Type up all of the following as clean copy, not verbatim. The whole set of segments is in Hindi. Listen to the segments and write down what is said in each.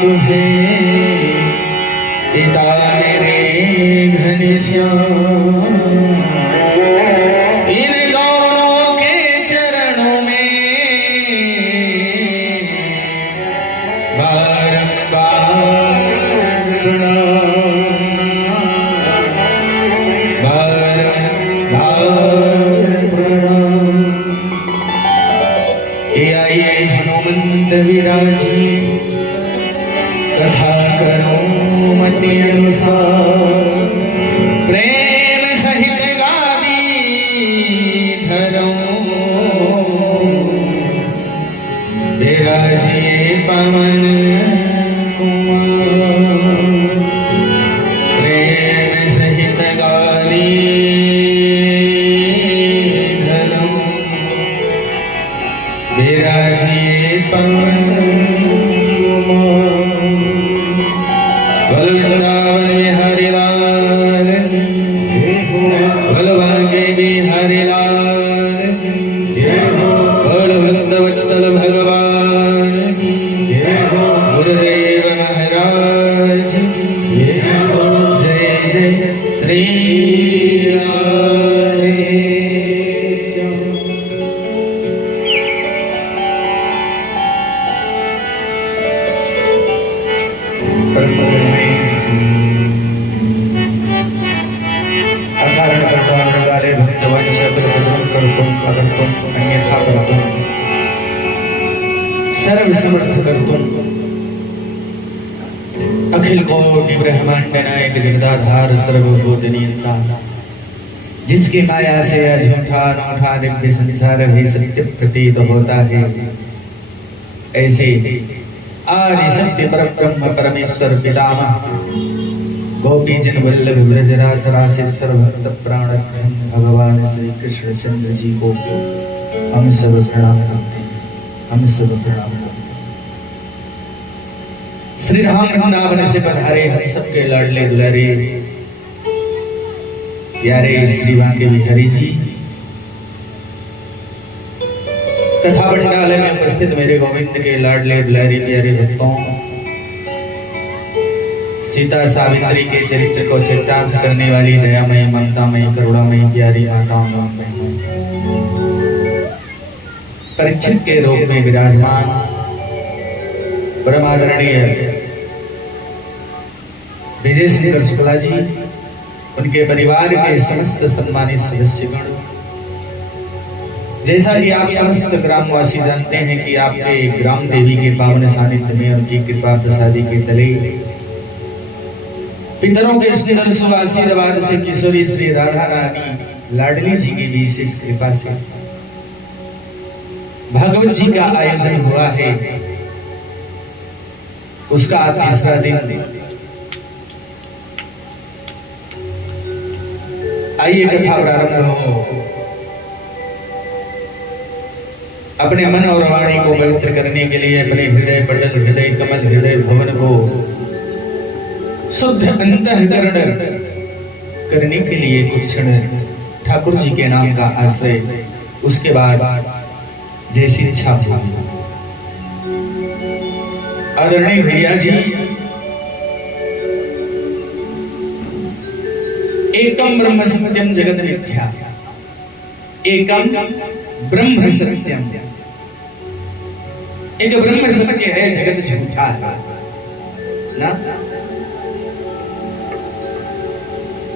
तू है पिता मेरे घनश्याम। इन दोनों के चरणों में बारंबार प्रणाम। आइए हनुमंत विराजी कथा करो मति अनुसार। प्रेम सहित गादी धरो विराजिए पवन कुमार। प्रेम सहित गादी धरो विराजिए पवन सर्वसमर्थ कर्तुम अखिल कोटि ब्रह्मांड नायक जगदाधार सर्वभूत नियंता, जिसकी माया से अझूठा अनूठा दिव्य संसार भी सत्य प्रतीत होता है, ऐसे आदि सत्य परब्रह्म परमेश्वर पितामह गोपी जन वल्लभ ब्रजरास रासेश्वर भक्त प्राणधन भगवान श्री कृष्ण चंद्र जी को हम सब प्रणाम करते हैं। हम सब प्रणाम करते हैं। श्री राम वृंदावन से पधारे हम सबके लाडले दुलारे प्यारे श्री बांके बिहारी जी, कथा पंडाल में उपस्थित मेरे गोविंद के लाडले दुलारे प्यारे भक्तों, सीता सावित्री के चरित्र को चित्रार्थ करने वाली दयामयी ममतामयी करुणामयी प्यारी माताओं, परीक्षित के रूप में विराजमान परमादरणीय विजय शंकर शुक्ला जी, उनके परिवार के समस्त सम्मानित सदस्यगण, जैसा कि आप समस्त ग्रामवासी जानते हैं कि आपके ग्राम देवी के पावन सानिध्य में उनकी कृपा प्रसादी के तले पितरों के स्नेह आशीर्वाद से किशोरी श्री राधा रानी लाडली जी की विशेष कृपा से भागवत जी का आयोजन हुआ है। उसका तीसरा दिन आइए कथा प्रारंभ हो। अपने मन और वाणी को पवित्र करने के लिए अपने हृदय पटल हृदय कमल हृदय भवन को शुद्ध अंतःकरण करने के लिए कुछ क्षण ठाकुर जी के नाम का आश्रय, उसके बाद जैसी इच्छा हो। आदरणीय भैया जी, एकम ब्रह्म सत्यम जगत मिथ्या, एकम ब्रह्म सत्यम, एक ब्रह्म सत्य है, जगत झूठा है ना।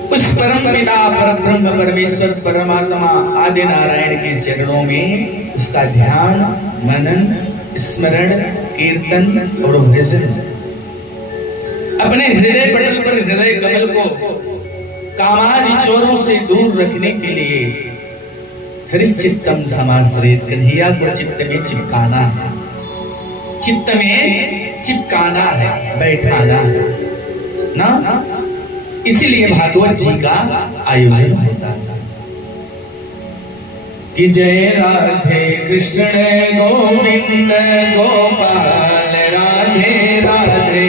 उस परम पिता परब्रह्म परमेश्वर परमात्मा आदि नारायण के चरणों में उसका ध्यान मनन स्मरण कीर्तन और भजन अपने हृदय पटल पर हृदय कमल को कामादि चोरों से दूर रखने के लिए हरिश्चित्तम समाश्रित कन्हैया को चित्त में चिपकाना है, चित्त में चिपकाना है, बैठाना है ना। इसलिए भागवत जी का आयोजन होता है कि जय राधे कृष्ण गोविंद गोपाल राधे राधे,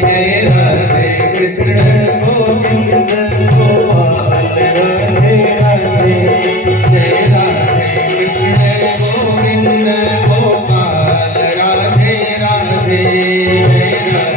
जय राधे कृष्ण गोविंद गोपाल राधे राधे, जय राधे कृष्ण गोविंद गोपाल राधे राधे, जय राधे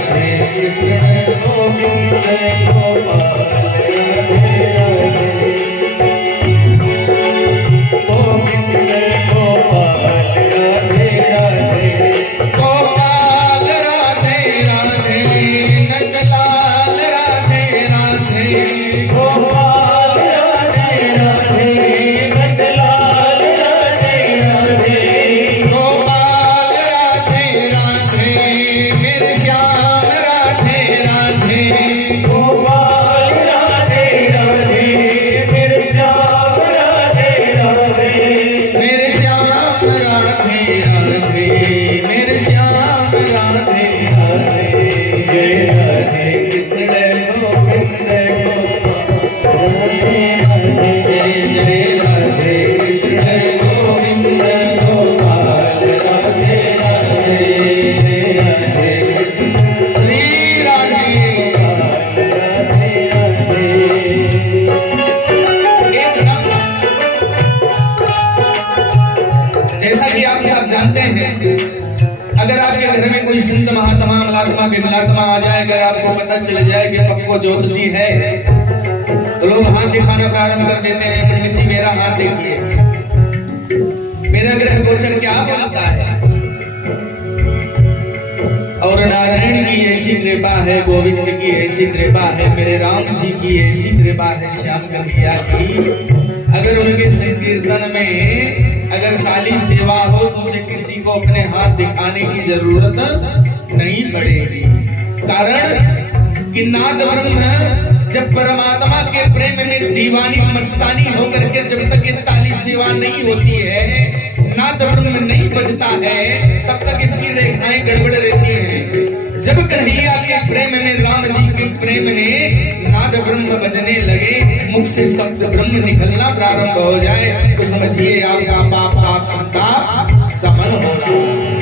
जैसा कि आप सब जानते हैं, अगर आपके घर में कोई संत महात्मा मलात्मा विमलात्मा आ जाए, अगर आपको पता चल जाए कि पक्को ज्योतिषी है, तो लोग हाथ दिखाना प्रारंभ कर देते हैं। पंडित जी मेरा हाथ देखिए, मेरा ग्रह गोचर क्या बोलता है। और नारायण की ऐसी कृपा है, गोविंद की ऐसी कृपा है, मेरे राम जी की ऐसी कृपा है, श्याम कन्हैया की। अगर उनके संकीर्तन में अगर ताली सेवा हो तो उसे किसी को अपने हाथ दिखाने की जरूरत नहीं पड़ेगी। कारण कि नाद ब्रह्म जब परमात्मा के प्रेम में दीवानी मस्तानी होकर के जब तक ये ताली सेवा नहीं होती है, नाद ब्रह्म नहीं बजता है, तब तक इसकी रेखाएं गड़बड़ रहती हैं। जब कन्हैया के प्रेम में, राम जी के प्रेम में नाद ब्रह्म बजने लगे, मुख से शब्द ब्रह्म निकलना प्रारंभ हो जाए, तो समझिए आपका पाप संताप समन हो रहा है।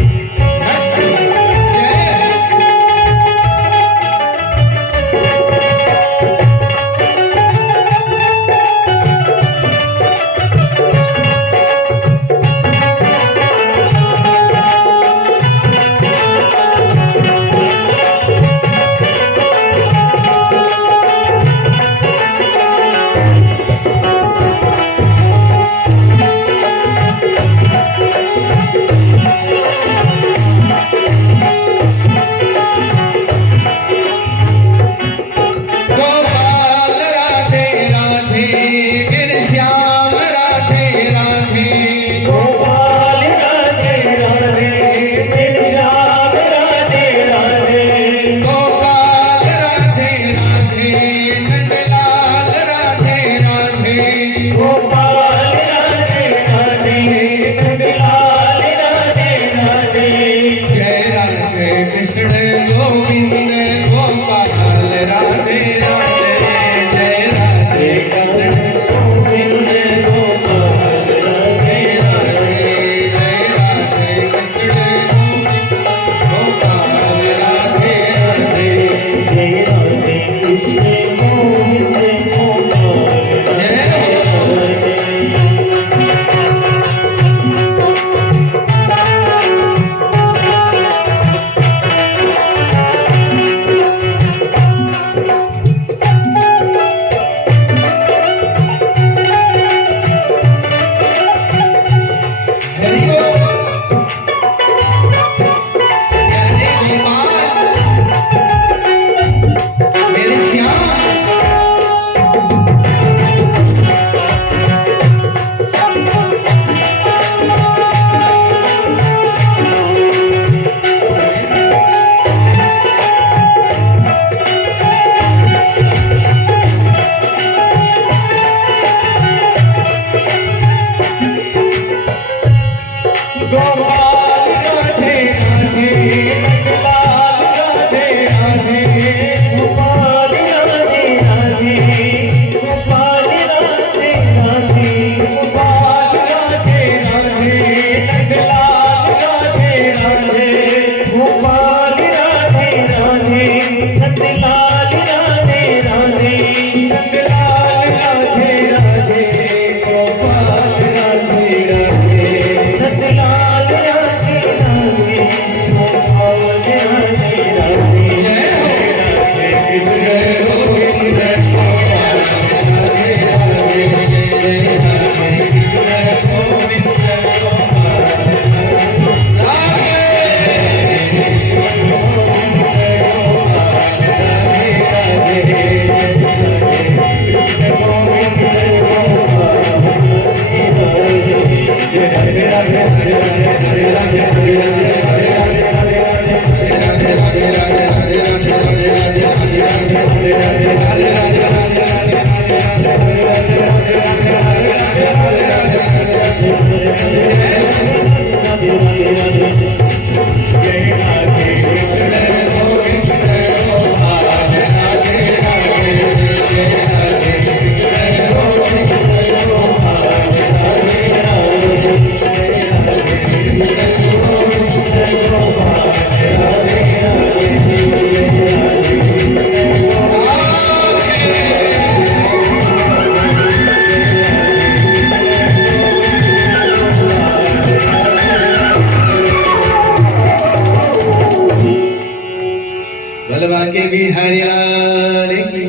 के बिहारी लाल की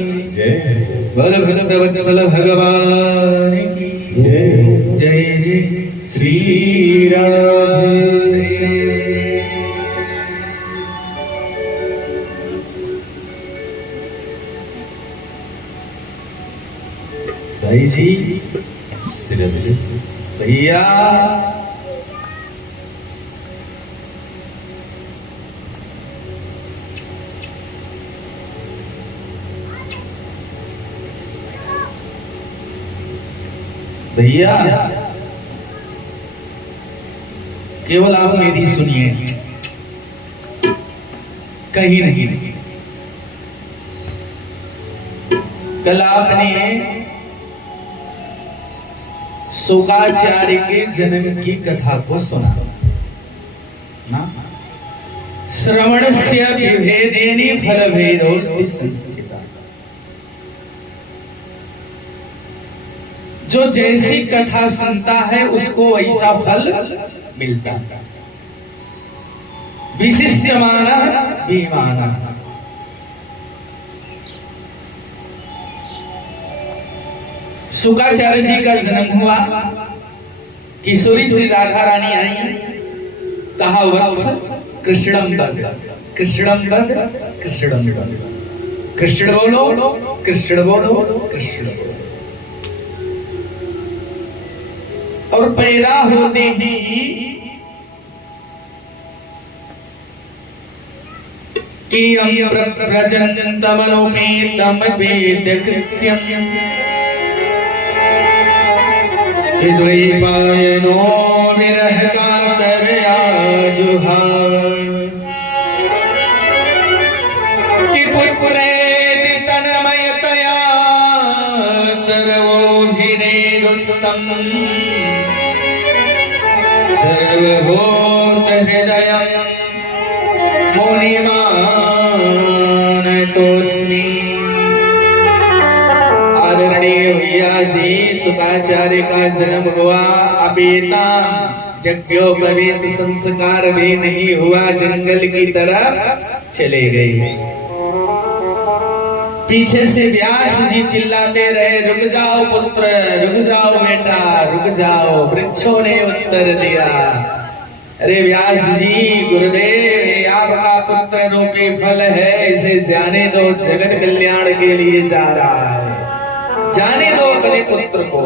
बोल भक्त वत्सल भगवान की जय जय श्री राम। भाई जी भैया भैया केवल आप मेरी सुनिए, कहीं नहीं। कल आपने शुकाचार्य के जन्म की कथा को सुना ना। श्रवणस्य विभेदेन फलभेदोऽस्ति संस्थिता। जो जैसी कथा सुनता है उसको वैसा फल मिलता है। विशिष्ट माना विमाना। शुकाचार्य जी का जन्म हुआ, किशोरी श्री राधा रानी आई, कहा वत्स कृष्णम बद, कृष्णम बद, कृष्णम बद, कृष्ण बोलो, कृष्ण बोलो, कृष्ण बोलो। और पैदा होते ही कि प्रजनन्तमनुपेतम वेदकृत्यम द्वैपायनो विरह कातरया जुहार कि पुत्रेति तन्मयतया तरवोभिनेदुस्तम् सर्वभूत हृदयं मुनिमानतोऽस्मि। आदरणीय भैया जी, शुकाचार्य का जन्म हुआ, अपेता यज्ञोपवीत संस्कार भी नहीं हुआ, जंगल की तरफ चले गए। पीछे से व्यास जी चिल्लाते रहे, रुक जाओ पुत्र, रुक जाओ बेटा, रुक जाओ। वृक्षों ने उत्तर दिया, अरे व्यास जी, गुरुदेव आपका पुत्र रूपी फल है, इसे जाने दो, जगत कल्याण के लिए जा रहा है, जाने दो अपने पुत्र को।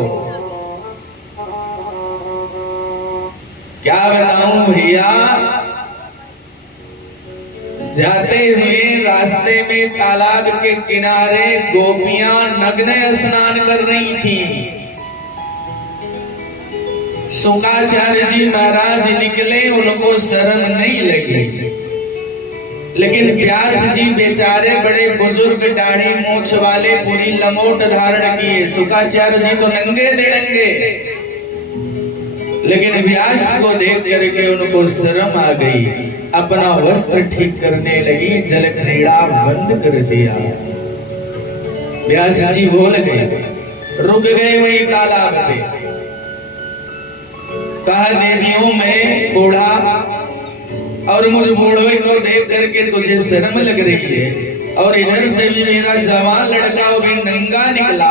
क्या बताऊं भैया, जाते हुए रास्ते में तालाब के किनारे गोपियां नग्न स्नान कर रही थी। शुकाचार्य जी महाराज निकले, उनको शर्म नहीं लगी, लेकिन व्यास जी बेचारे बड़े बुजुर्ग, दाढ़ी मूछ वाले, पूरी लमोट धारण किए। शुकाचार्य जी तो नंगे दिड़ंगे, लेकिन व्यास को देख करके उनको शर्म आ गई, अपना वस्त्र ठीक करने लगी, जल क्रीड़ा बंद कर दिया। व्यास जी बोल गए, रुक गए वही तालाब पे। कहा, देवियों में बूढ़ा और मुझ बूढ़े को देख करके तुझे शर्म लग रही है, और इधर से भी मेरा जवान लड़का वो भी नंगा निकला,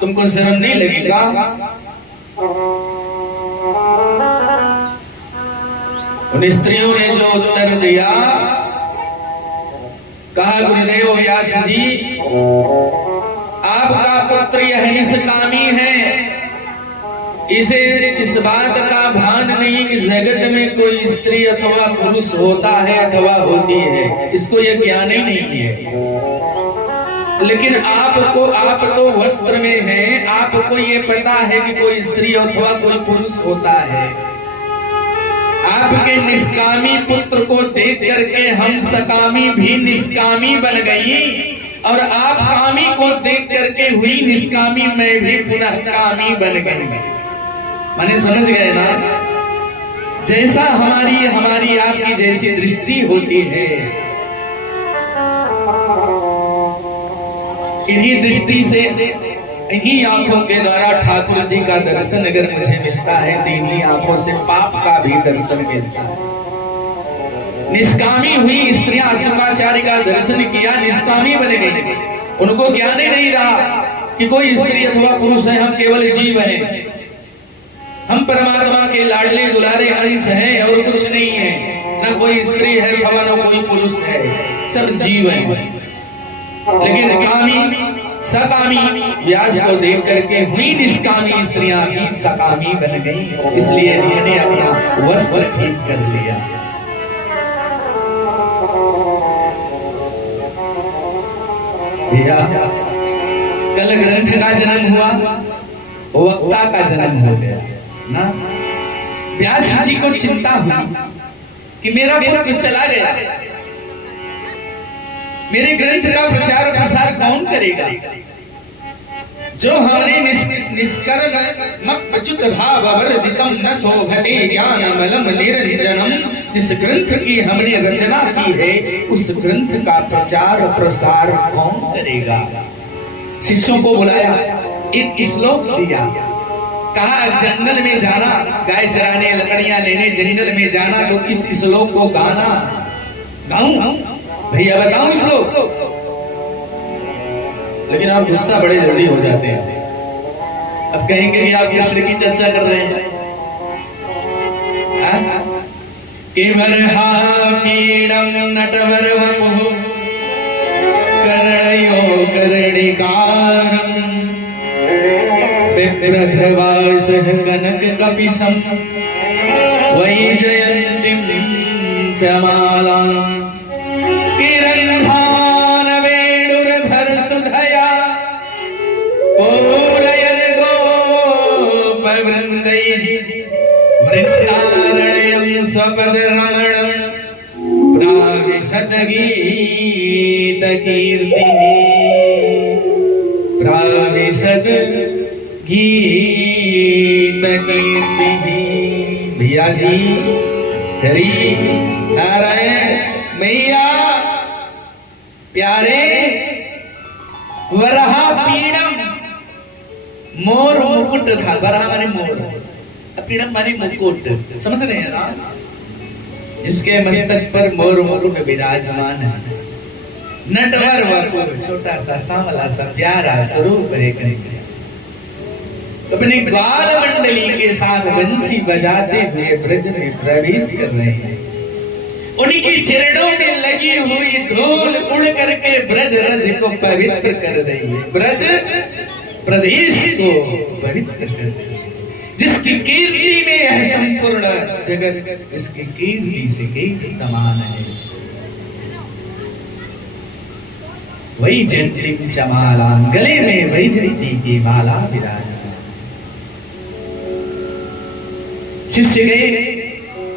तुमको शर्म नहीं लगेगा? उन स्त्रियों ने जो उत्तर दिया, कहा, गुरुदेव व्यास जी, आपका पुत्र यह निष्कामी है, इसे इस बात का भान नहीं कि जगत में कोई स्त्री अथवा पुरुष होता है अथवा होती है, इसको यह ज्ञान ही नहीं है। लेकिन आप तो वस्त्र में हैं, आपको ये पता है कि कोई स्त्री अथवा कोई पुरुष होता है। आपके निष्कामी पुत्र को देख करके हम सकामी भी निष्कामी बन गई, और आप कामी को देख करके हुई निष्कामी, मैं भी पुनः कामी बन गई। माने समझ गए ना? जैसा हमारी आपकी जैसी दृष्टि होती है, इन्हीं दृष्टि से, इन्हीं आंखों के द्वारा ठाकुर जी का दर्शन अगर मुझे मिलता है, तो इन्हीं आंखों से पाप का भी दर्शन मिलता है। निष्कामी हुई स्त्रियां शुक्राचार्य का दर्शन किया, निष्कामी बन गई। उनको ज्ञान ही नहीं रहा कि कोई स्त्री अथवा पुरुष है, हम केवल जीव हैं, हम परमात्मा के लाडले दुलारे अंश हैं और कुछ नहीं है। न कोई स्त्री है अथवा न कोई पुरुष है, सब जीव हैं। लेकिन कामी सकामी व्यास को देख करके हुई निष्कामी स्त्रियां भी सकामी बन गई, इसलिए मैंने अपना वस्त्र ठीक कर लिया। कल ग्रंथ का जन्म हुआ, वक्ता का जन्म हो गया ना। व्यास जी को चिंता हुई कि मेरा पुत्र चला गया, मेरे ग्रंथ का प्रचार और प्रसार कौन करेगा। जो हमने निष्कर्म अच्युत भाव वर्जितम न शोभते ज्ञान मलम निरंजनम, जिस ग्रंथ की हमने रचना की है उस ग्रंथ का प्रचार प्रसार कौन करेगा। शिष्यों को बुलाया, एक श्लोक दिया, कहा जंगल में जाना, गाय चराने लकड़ियां लेने जंगल में जाना, तो इस श्लोक को गाना। गाऊं भैया, बताऊं श्लोक? लेकिन आप गुस्सा बड़े जल्दी हो जाते हैं। अब कहेंगे कि आप कृष्ण की चर्चा कर रहे हैं। पीड़म नटवर वपुः कर्णयो कर्णिकारम् बिभ्रधवासः कनक कपिशं वैजयन्तीं च मालाम् किरन्धान वेणुरधर सुधया पूरयन् गोपवृन्दैः वृन्दारण्यं स्वपदरमणं प्राविशत गीतकीर्तिः प्राविशत गीतकीर्तिः। भैया जी हरि नारायण मैया प्यारे वरहा पीड़म, मोर मुकुट था। वरहा माने मोर, पीड़म माने मुकुट, समझ रहे हैं ना। इसके मस्तक पर मोर मुकुट विराजमान है। नटवर वपुः, छोटा सा सांवला सा प्यारा स्वरूप है। अपने बाल मंडली के साथ बंसी बजाते हुए ब्रज में प्रवेश कर रहे हैं। उनकी चरणों में लगी हुई धूल उड़ करके ब्रज रज को पवित्र कर रही है, ब्रज प्रदेश को पवित्र कर रही है। जिसकी कीर्ति में है संपूर्ण जगत, इसकी कीर्ति से कीर्ति समान है। वैजयन्तीं च मालां, गले में वैजयंती की माला विराजमान। शिष्य ने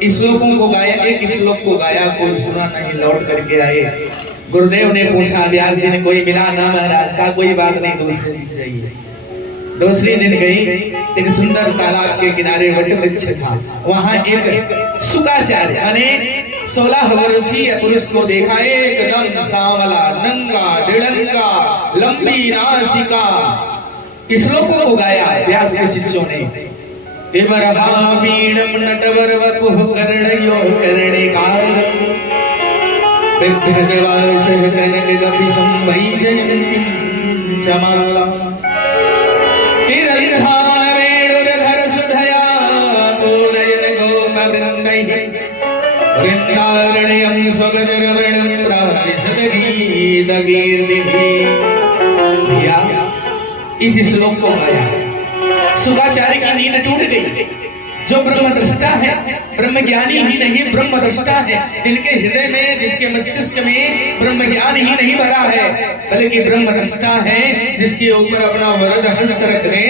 श्लोकों को गाया, एक श्लोक को गाया, कोई सुना नहीं, लौट करके आए। गुरुदेव ने पूछा, व्यास जी ने, कोई मिला ना महाराज? का कोई बात नहीं, दूसरे दिन जाइए। दूसरे दिन गई, एक सुंदर तालाब के किनारे वट वृक्ष था, वहां एक शुकाचार्य यानी 16 वर्षीय पुरुष को देखा। एकदम सांवला, नंगा, दिड़ंगा, लंबी नासिका। श्लोकों को गाया व्यास के शिष्यों ने। पीड़म नटवर वपुः कर्णयो कर्णिकारम् बिभ्रधवासः कनक कपिशं वैजयन्तीं च मालाम् किरन्धान वेणुरधर सुधया पूरयन् गोपवृन्दैः वृन्दारण्यं स्वगतरमणं प्राविशत गीतकीर्तिः। भैया इस श्लोक को गाया। शुकाचार्य की नींद टूट गई। जो ब्रह्म दृष्टा है, ब्रह्म ज्ञानी ही नहीं ब्रह्म दृष्टा है, जिनके हृदय में, जिसके मस्तिष्क में ब्रह्म ज्ञान ही नहीं भरा है, बल्कि ब्रह्म दृष्टा है, जिसके ऊपर अपना वरद हस्त रख ले।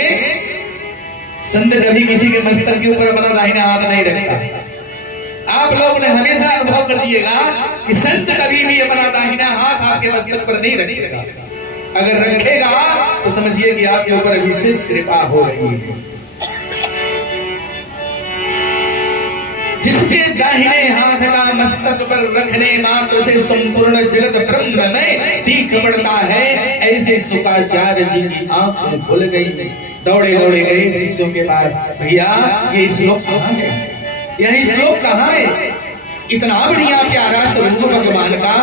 संत कभी किसी के मस्तक के ऊपर अपना दाहिना हाथ नहीं रखता। आप लोग ने हमेशा अनुभव कर दिएगा कि संत कभी भी अपना दाहिना हाथ आपके मस्तक पर नहीं रखेगा। अगर रखेगा तो समझिए कि आपके ऊपर विशेष कृपा हो रही है। जिसके दाहिने हाथ का मस्तक पर रखने मात्र से संपूर्ण जगत ब्रह्म में दिख पड़ता है, ऐसे शुकाचार्य जी की आंखें खुल गई। दौड़े दौड़े गए शिष्यों के पास, भैया ये श्लोक कहाँ है, यही श्लोक कहाँ है? इतना बढ़िया प्यारा स्वरूप भगवान का।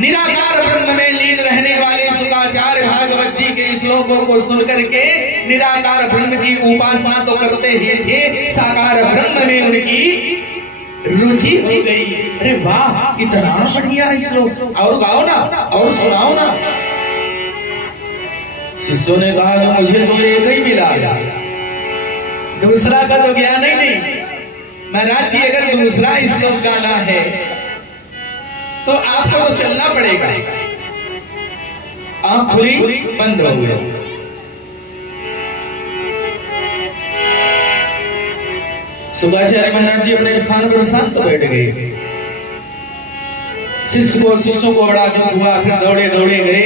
निराकार ब्रह्म में लीन रहने वाले शुकाचार्य भागवत जी के श्लोकों को सुन करके निराकार ब्रह्म की उपासना तो करते ही थे, साकार ब्रह्म में उनकी रुचि हो गई। अरे वाह, इतना बढ़िया श्लोक, और गाओ ना, और सुनाओ ना। शिष्यों ने कहा कि मुझे तो एक ही मिला, दूसरा का तो ज्ञान ही नहीं। महाराज जी, अगर दूसरा श्लोक गाना है तो आपको तो चलना पड़ेगा। आंख खुली, बंद हो गए। शुकाचार्य महाराज जी अपने स्थान पर शांत बैठ गए। शिष्यों को बड़ा दुख हुआ, फिर दौड़े दौड़े गए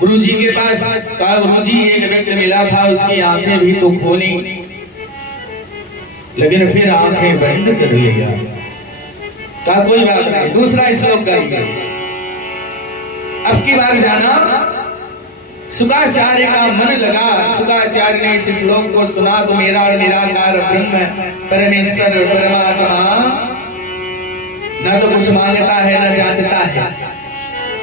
गुरु जी के पास। कहा, गुरु जी, एक व्यक्ति मिला था, उसकी आंखें भी तो खोली लेकिन फिर आंखें बंद कर लिया। कहा, कोई बात नहीं, दूसरा श्लोक गाइए। अब की बार जाना। शुकाचार्य का मन लगा। शुकाचार्य ने इस श्लोक को सुना तो मेरा निराकार ब्रह्म परमेश्वर परमात्मा न तो कुछ मांगता है, न जांचता है,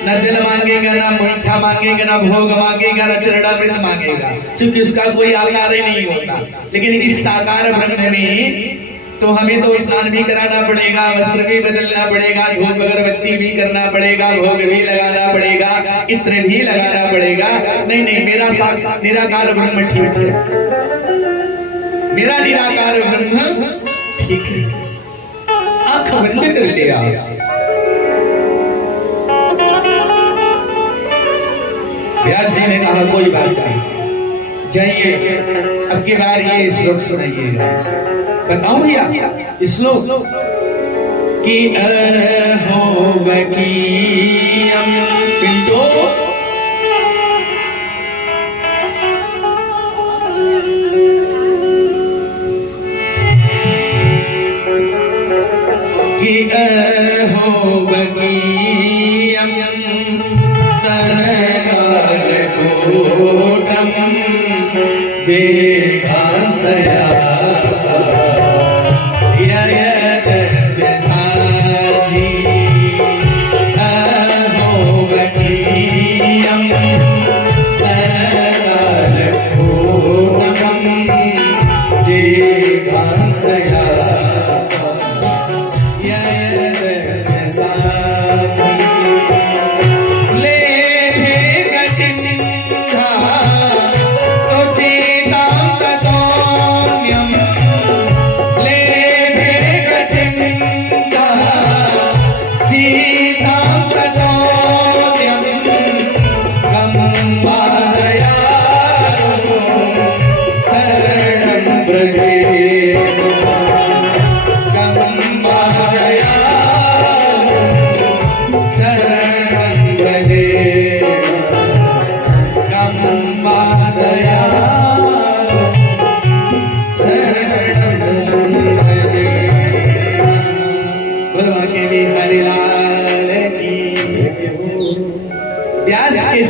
न जल मांगेगा, न मीठा मांगेगा, न भोग मांगेगा, न चरणामृत मांगेगा, क्योंकि उसका कोई आकार ही नहीं होता। लेकिन इस साकार ब्रह्म में तो हमें तो स्नान भी कराना पड़ेगा, वस्त्र भी बदलना पड़ेगा, धूप अगरबत्ती भी करना पड़ेगा, भोग भी लगाना पड़ेगा, इत्र भी लगाना पड़ेगा। नहीं नहीं, मेरा निराकार ब्रह्म ठीक है, मेरा निराकार ब्रह्म ठीक है। आंख बंद कर लिया। व्यास जी ने कहा, कोई बात नहीं, जाइए अब की बार ये श्लोक सुनाइएगा। बताऊं भैया श्लोक कि अहो बकीयम पिंटो कि अहो बकीयम स्तनकालकोटम जेघांसया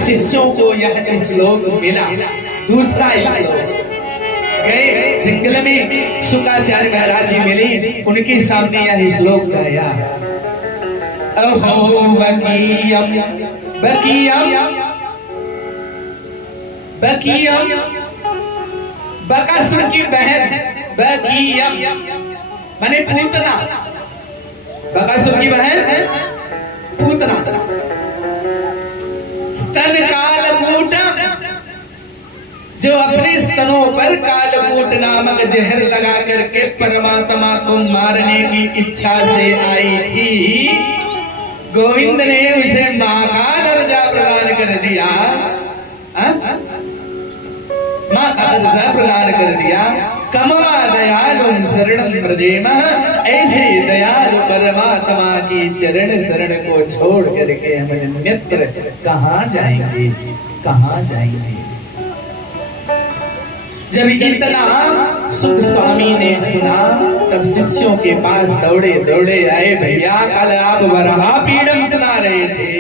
शिष्यों को यह श्लोक मिला। दूसरा श्लोक गए जंगल में शुकाचार्य महाराज जी मिले, उनके सामने यह श्लोक गाया। अहो बकीयम बकीयम बकीयम, बकासुर की बहन बकीयम माने पूतना, बकासुर की बहन पूतना। स्तन कालकूट, जो अपने स्तनों पर कालकूट नामक जहर लगा करके परमात्मा को मारने की इच्छा से आई थी, गोविंद ने उसे मां का दर्जा प्रदान कर दिया। मां का दर्जा प्रदान कर दिया। कमवा दयालु शरणं व्रजेम, ऐसे दयालु परमात्मा की चरण शरण को छोड़ करके हम अन्यत्र कहाँ जाएंगे, कहाँ जाएंगे। जब इतना सुख स्वामी ने सुना तब शिष्यों के पास दौड़े दौड़े आए। भैया कल आप वराह पीड़म सुना रहे थे,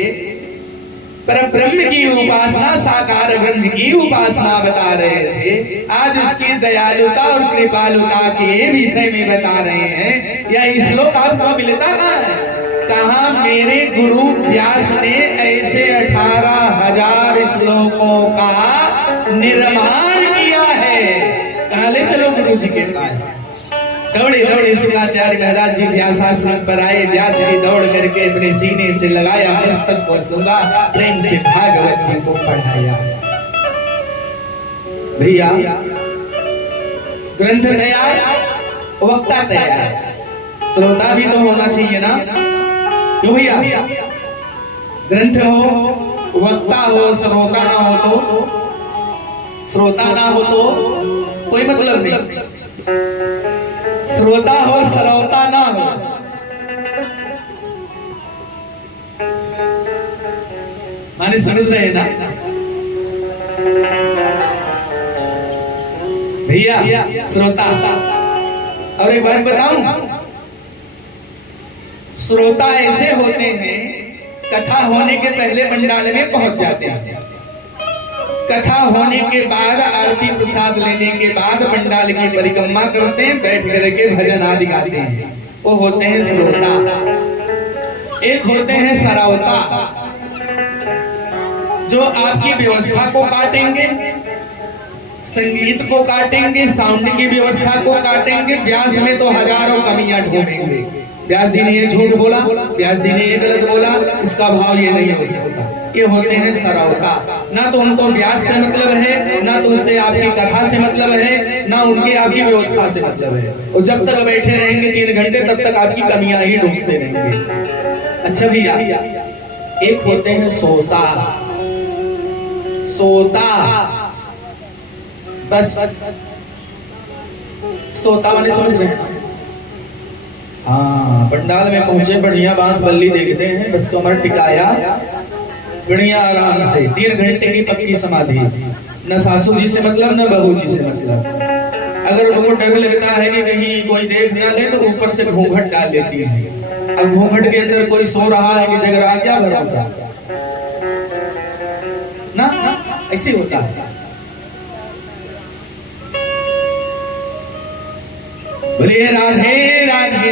पर ब्रह्म की उपासना, साकार ब्रह्म की उपासना बता रहे थे। आज उसकी दयालुता और कृपालुता के विषय में बता रहे हैं। यह श्लोक आपको मिलता कहा? मेरे गुरु व्यास ने ऐसे 18,000 श्लोकों का निर्माण किया है। कहा ले चलो गुरु जी के पास। दौड़े दौड़े शुक्राचार्य महाराज जी व्यासाश्रम पर आए। व्यास जी दौड़ करके अपने सीने से लगाया, मस्तक को सूंघा, प्रेम से भागवत जी को पढ़ाया। भैया ग्रंथ तैयार, वक्ता तैयार, श्रोता भी तो होना चाहिए ना? क्यों भैया? ग्रंथ हो, वक्ता हो, श्रोता ना हो तो, श्रोता ना हो तो कोई मतलब नहीं। श्रोता हो, श्रोता ना हो। माने समझ रहे हैं ना भैया? श्रोता। और एक बात बताऊं, श्रोता ऐसे होते हैं कथा होने के पहले पंडाल में पहुंच जाते हैं। कथा होने के बाद आरती प्रसाद लेने के बाद पंडाल की परिक्रमा करते हैं, बैठ करके भजन आदि गाते हैं। वो होते हैं श्रोता। एक होते हैं सरौता, जो आपकी व्यवस्था को काटेंगे, संगीत को काटेंगे, साउंड की व्यवस्था को काटेंगे। व्यास में तो हजारों कमियां ढूंढेंगे। व्यास जी ने ये झूठ बोला, व्यास जी ने ये गलत बोला, इसका भाव ये नहीं हो सकता। ये होते हैं सरौता। ना तो उनको व्यास से मतलब है, ना तो उससे आपकी कथा से मतलब है, ना उनके आपकी व्यवस्था से मतलब है। और जब तक बैठे रहेंगे 3 घंटे, तब तक आपकी कमियां ही ढूंढते रहेंगे। अच्छा भैया, एक होते हैं सोता। सोता बस, सोता माने समझ रहे हैं? हाँ, पंडाल में पहुंचे, बढ़िया बांस बल्ली देखते हैं, बस कमर टिकाया, बढ़िया आराम से 3 घंटे की पक्की समाधि। न सासू जी से मतलब, न बहू जी से मतलब। अगर उनको डर लगता है कि कहीं कोई देख ना ले, तो ऊपर से घूंघट डाल लेती है। अब घूंघट के अंदर कोई सो रहा है कि जग रहा, क्या भरोसा ना? ऐसे होता है। बोलिए राधे राधे।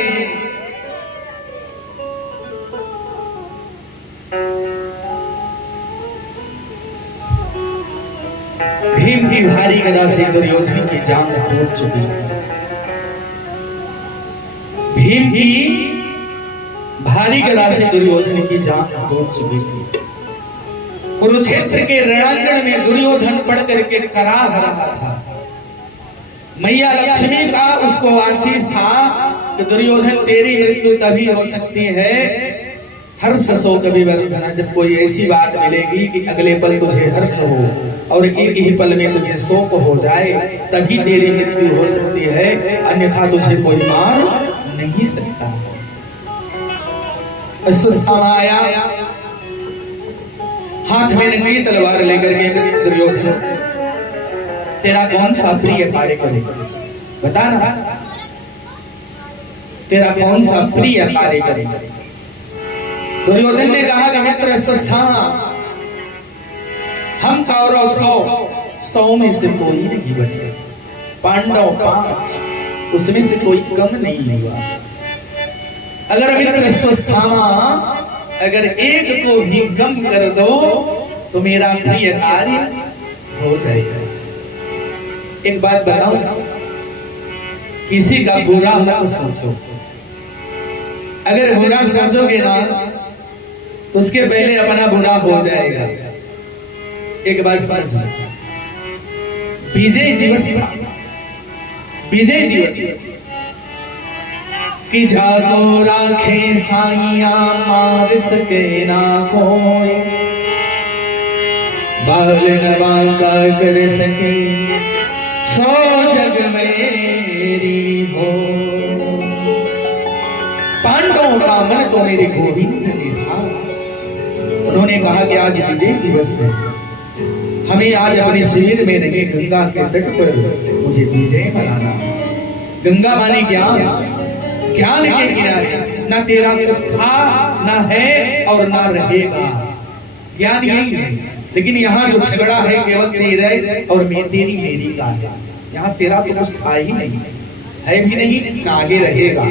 भीम की भारी गदा से दुर्योधन की जान टूट चुकी। भीम की भारी गदा से दुर्योधन की जान टूट चुकी थी। कुरुक्षेत्र के रणांगण में दुर्योधन पड़ करके कराह रहा था। मैया लक्ष्मी का उसको आशीष था कि दुर्योधन तेरी मृत्यु तभी हो सकती है हर्ष शोक विवर्धन, जब कोई ऐसी बात मिलेगी कि अगले पल तुझे हर्ष हो और एक ही पल में तुझे शोक हो जाए, तभी तेरी मृत्यु हो सकती है, अन्यथा तुझे कोई मार नहीं सकता। आया, हाथ में नंगी तलवार लेकर के दुर्योधन, तेरा कौन सा प्रिय कार्य करेगा बता ना, तेरा कौन सा प्रिय कार्य करेगा? दुर्योधन ने कहा कि मित्र स्वस्थान, हम कौरव 100 में से कोई नहीं बचे, पांडव 5, उसमें से कोई कम नहीं हुआ। अगर मित्र स्वस्थाना, अगर एक को भी कम कर दो तो मेरा प्रिय कार्य हो जाएगा। एक बात बताऊं, किसी का बुरा मत सोचो। अगर बुरा सोचोगे ना तो उसके पहले अपना बुरा हो जाएगा। एक बात समझ, विजय दिवस, विजय दिवस कि जागो राखे साइया, मार सके ना कोई, बाल नवा का कर सके, सो जग मेरी हो। पांडवों का मन तो मेरे गोविंद ने था। उन्होंने कहा कि आज विजय दिवस है, हमें आज अपने शिविर में रहे गंगा के तट पर मुझे विजय मनाना। गंगा माने ज्ञान, ज्ञान के किनारे, ना तेरा कुछ था, ना है और ना रहेगा। ज्ञान यही है। लेकिन यहाँ जो झगड़ा है केवल तेरे और तेरी मेरी का है। यहाँ तेरा तो कुछ था ही नहीं, है भी नहीं, आगे रहेगा।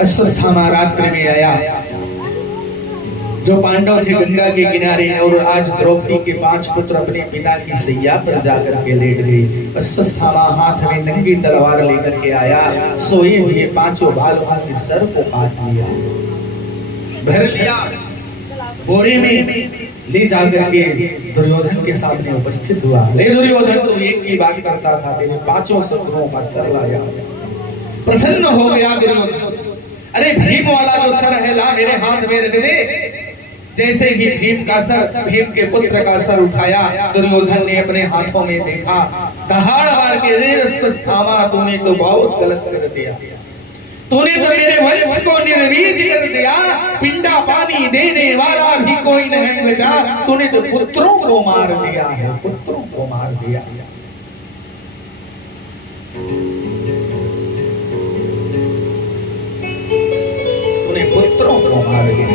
अश्वस्थामा रात्रि में आया, जो पांडव थे गंगा के किनारे, और आज द्रौपदी के 5 पुत्र अपने पिता की सैया पर जाकर के लेट गए। अश्वस्थामा हाथ में नंगी तलवार लेकर के आया, सोए हुए 5 बालकों के सर को काट लिया, भर लिया, बोरे में ले जाकर के दुर्योधन के सामने उपस्थित हुआ। ले दुर्योधन, तो एक की बात करता था, तेरे 5 शत्रुओं का सर लाया। प्रसन्न हो गया दुर्योधन, अरे भीम वाला जो सर है ला मेरे हाथ में रख दे। जैसे ही भीम का सर, भीम के पुत्र का सर उठाया, दुर्योधन ने अपने हाथों में देखा, दहाड़ मार के, रे अश्वस्थामा तूने तो बहुत गलत कर दिया, तूने तो मेरे वंश को निर्वीज कर दिया, पिंडा पानी देने वाला भी कोई नहीं बचा, तूने तो पुत्रों को मार दिया है, पुत्रों को मार दिया। तूने पुत्रों को मार दिया।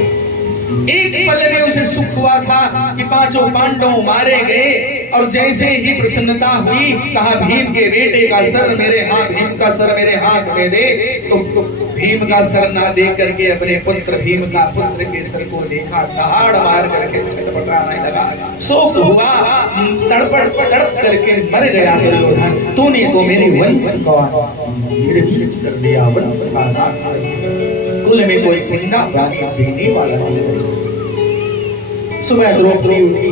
एक पल में उसे सुख हुआ था कि 5 पांडव मारे गए, और जैसे ही प्रसन्नता हुई, कहा भीम के बेटे का सर मेरे हाथ, भीम का सर मेरे हाथ में दे। तो भीम का सर ना दे करके अपने पुत्र, भीम का पुत्र के सर को देखा, दहाड़ मार करके छटपटाने लगा, शोक हुआ, तड़प करके मर गया दुर्योधन। तूने तो मेरे वंश को निर्वीज कर दिया, वंश का नाश कर दिया, कुल में कोई पिंडा पानी देने वाला नहीं बचा। सुबह द्रौपदी उठी,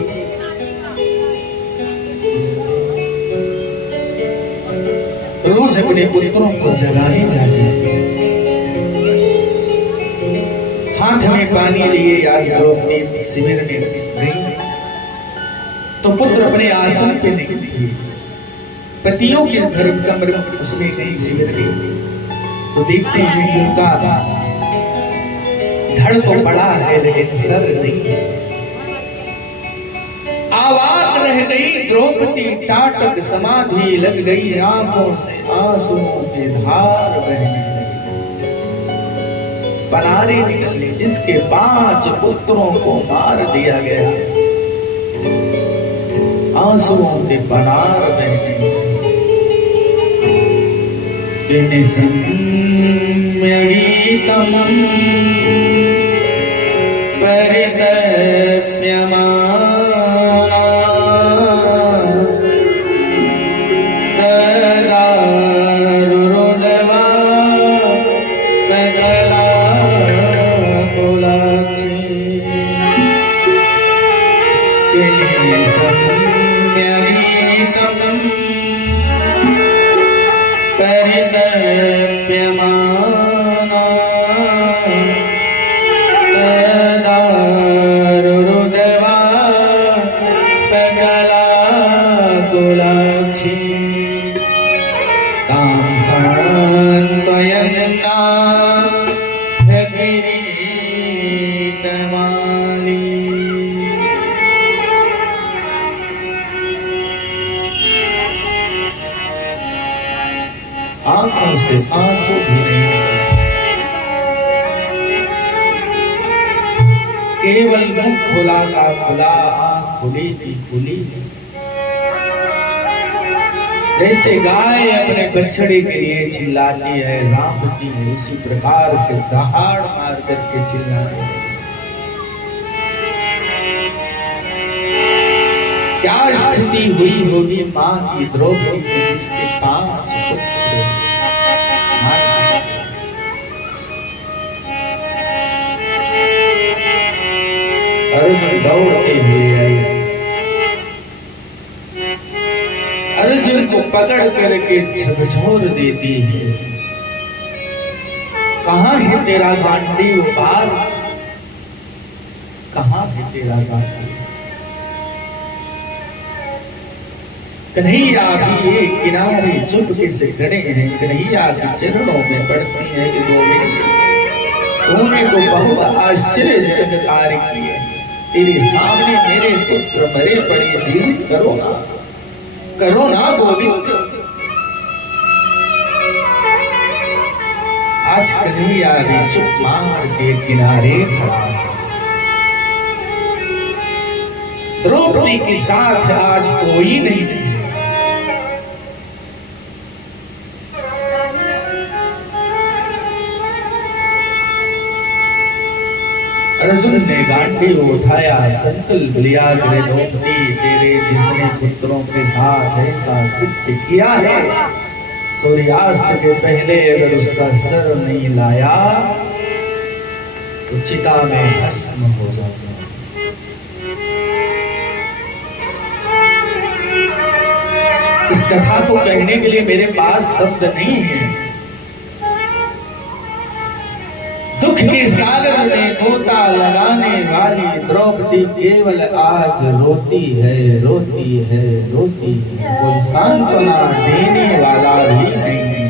रोज अपने पुत्रों को जगाने जाती, हाथ में पानी लिए आज द्रौपदी शिविर में गई, तो पुत्र अपने आसन पे नहीं थे, पतियों के घर कमरे उसमें गई, शिविर में, तो देखते हैं कि उनका धड़ तो बड़ा है लेकिन सर नहीं है। आवाज रह गई द्रौपदी, टाटक समाधि लग गई, आंखों से आंसुओं की धार बहने लगी, पनारे निकले, जिसके 5 पुत्रों को मार दिया गया, आंसुओं के पनार बहने लगे। परितप्यमाना तदारुरुदवा स्पगला कुलाक्षी सम्यगीतम् परितप्यमाना आंखों से आंसू भी नहीं, केवल मुख खुला का खुला, आंख खुली थी खुली। जैसे गाय अपने बछड़े के लिए चिल्लाती है, रामती है, उसी प्रकार से दहाड़ मार करके चिल्लाती है। क्या स्थिति हुई होगी मां की द्रौपदी की, जिसके 5 पुत्र अर्जुन दौड़ते हुए आए, अर्जुन को पकड़ करके झकझोर देती है, कहां है तेरा गांडीव बाल, कहां है तेरा गांडीव। कन्हैया भी एक किनारे चुपके से खड़े हैं, कन्हैया के चरणों में पड़ती है कि गोविंद तूने तो बहुत आश्चर्यजनक कार्य किए, तेरे सामने मेरे पुत्र मरे पड़े, जीवित करो ना गोविंद। आज कन्हैया भी चुप मार के किनारे खड़ा है, द्रौपदी के साथ आज कोई नहीं है। अर्जुन ने गांडीव उठाया, संकल्प लिया, करे द्रौपदी तेरे जिसने पुत्रों के साथ ऐसा कृत्य किया है, सूर्यास्त के पहले अगर उसका सर नहीं लाया तो चिता में भस्म हो जाएगा। इस कथा को कहने के लिए मेरे पास शब्द नहीं है। दुख के सागर में गोता लगाने वाली द्रौपदी केवल आज रोती है, रोती है, रोती है। कोई सांत्वना देने वाला भी नहीं है।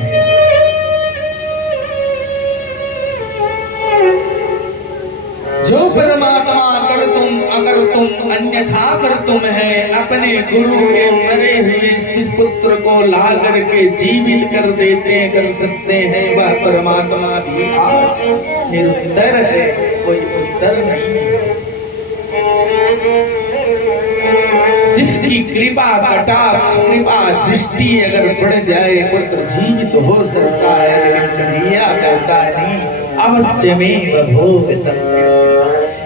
जो परमात्मा कर तुम अगर तुम अन्यथा कर तुम है, अपने गुरु के मरे हुए शिष्य पुत्र को ला करके जीवित कर देते कर सकते हैं, वह परमात्मा भी आज निरुत्तर है, कोई उत्तर नहीं है। जिसकी कृपा कटाक्ष कृपा दृष्टि अगर बढ़ जाए पुत्र जीवित तो हो सकता है, लेकिन कन्हैया कहता नहीं, अवश्य में भोग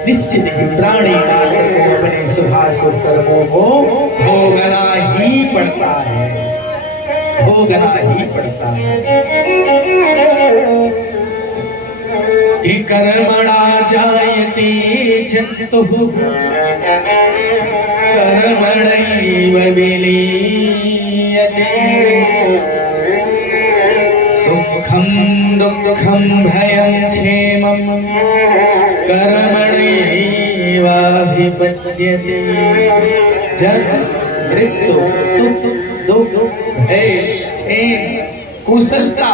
निश्चित ही प्राणी मात्र को अपने शुभाशुभ कर्मों को भोगना ही पड़ता है, भोगना ही पड़ता है। कि कर्मणा जायते जन्तुः कर्मणैव विलीयते, सुखं दुःखं भयं क्षेमं कर्मणैवाभिपद्यते। जन्म मृत्यु सुख दुख भय क्षेम कुशलता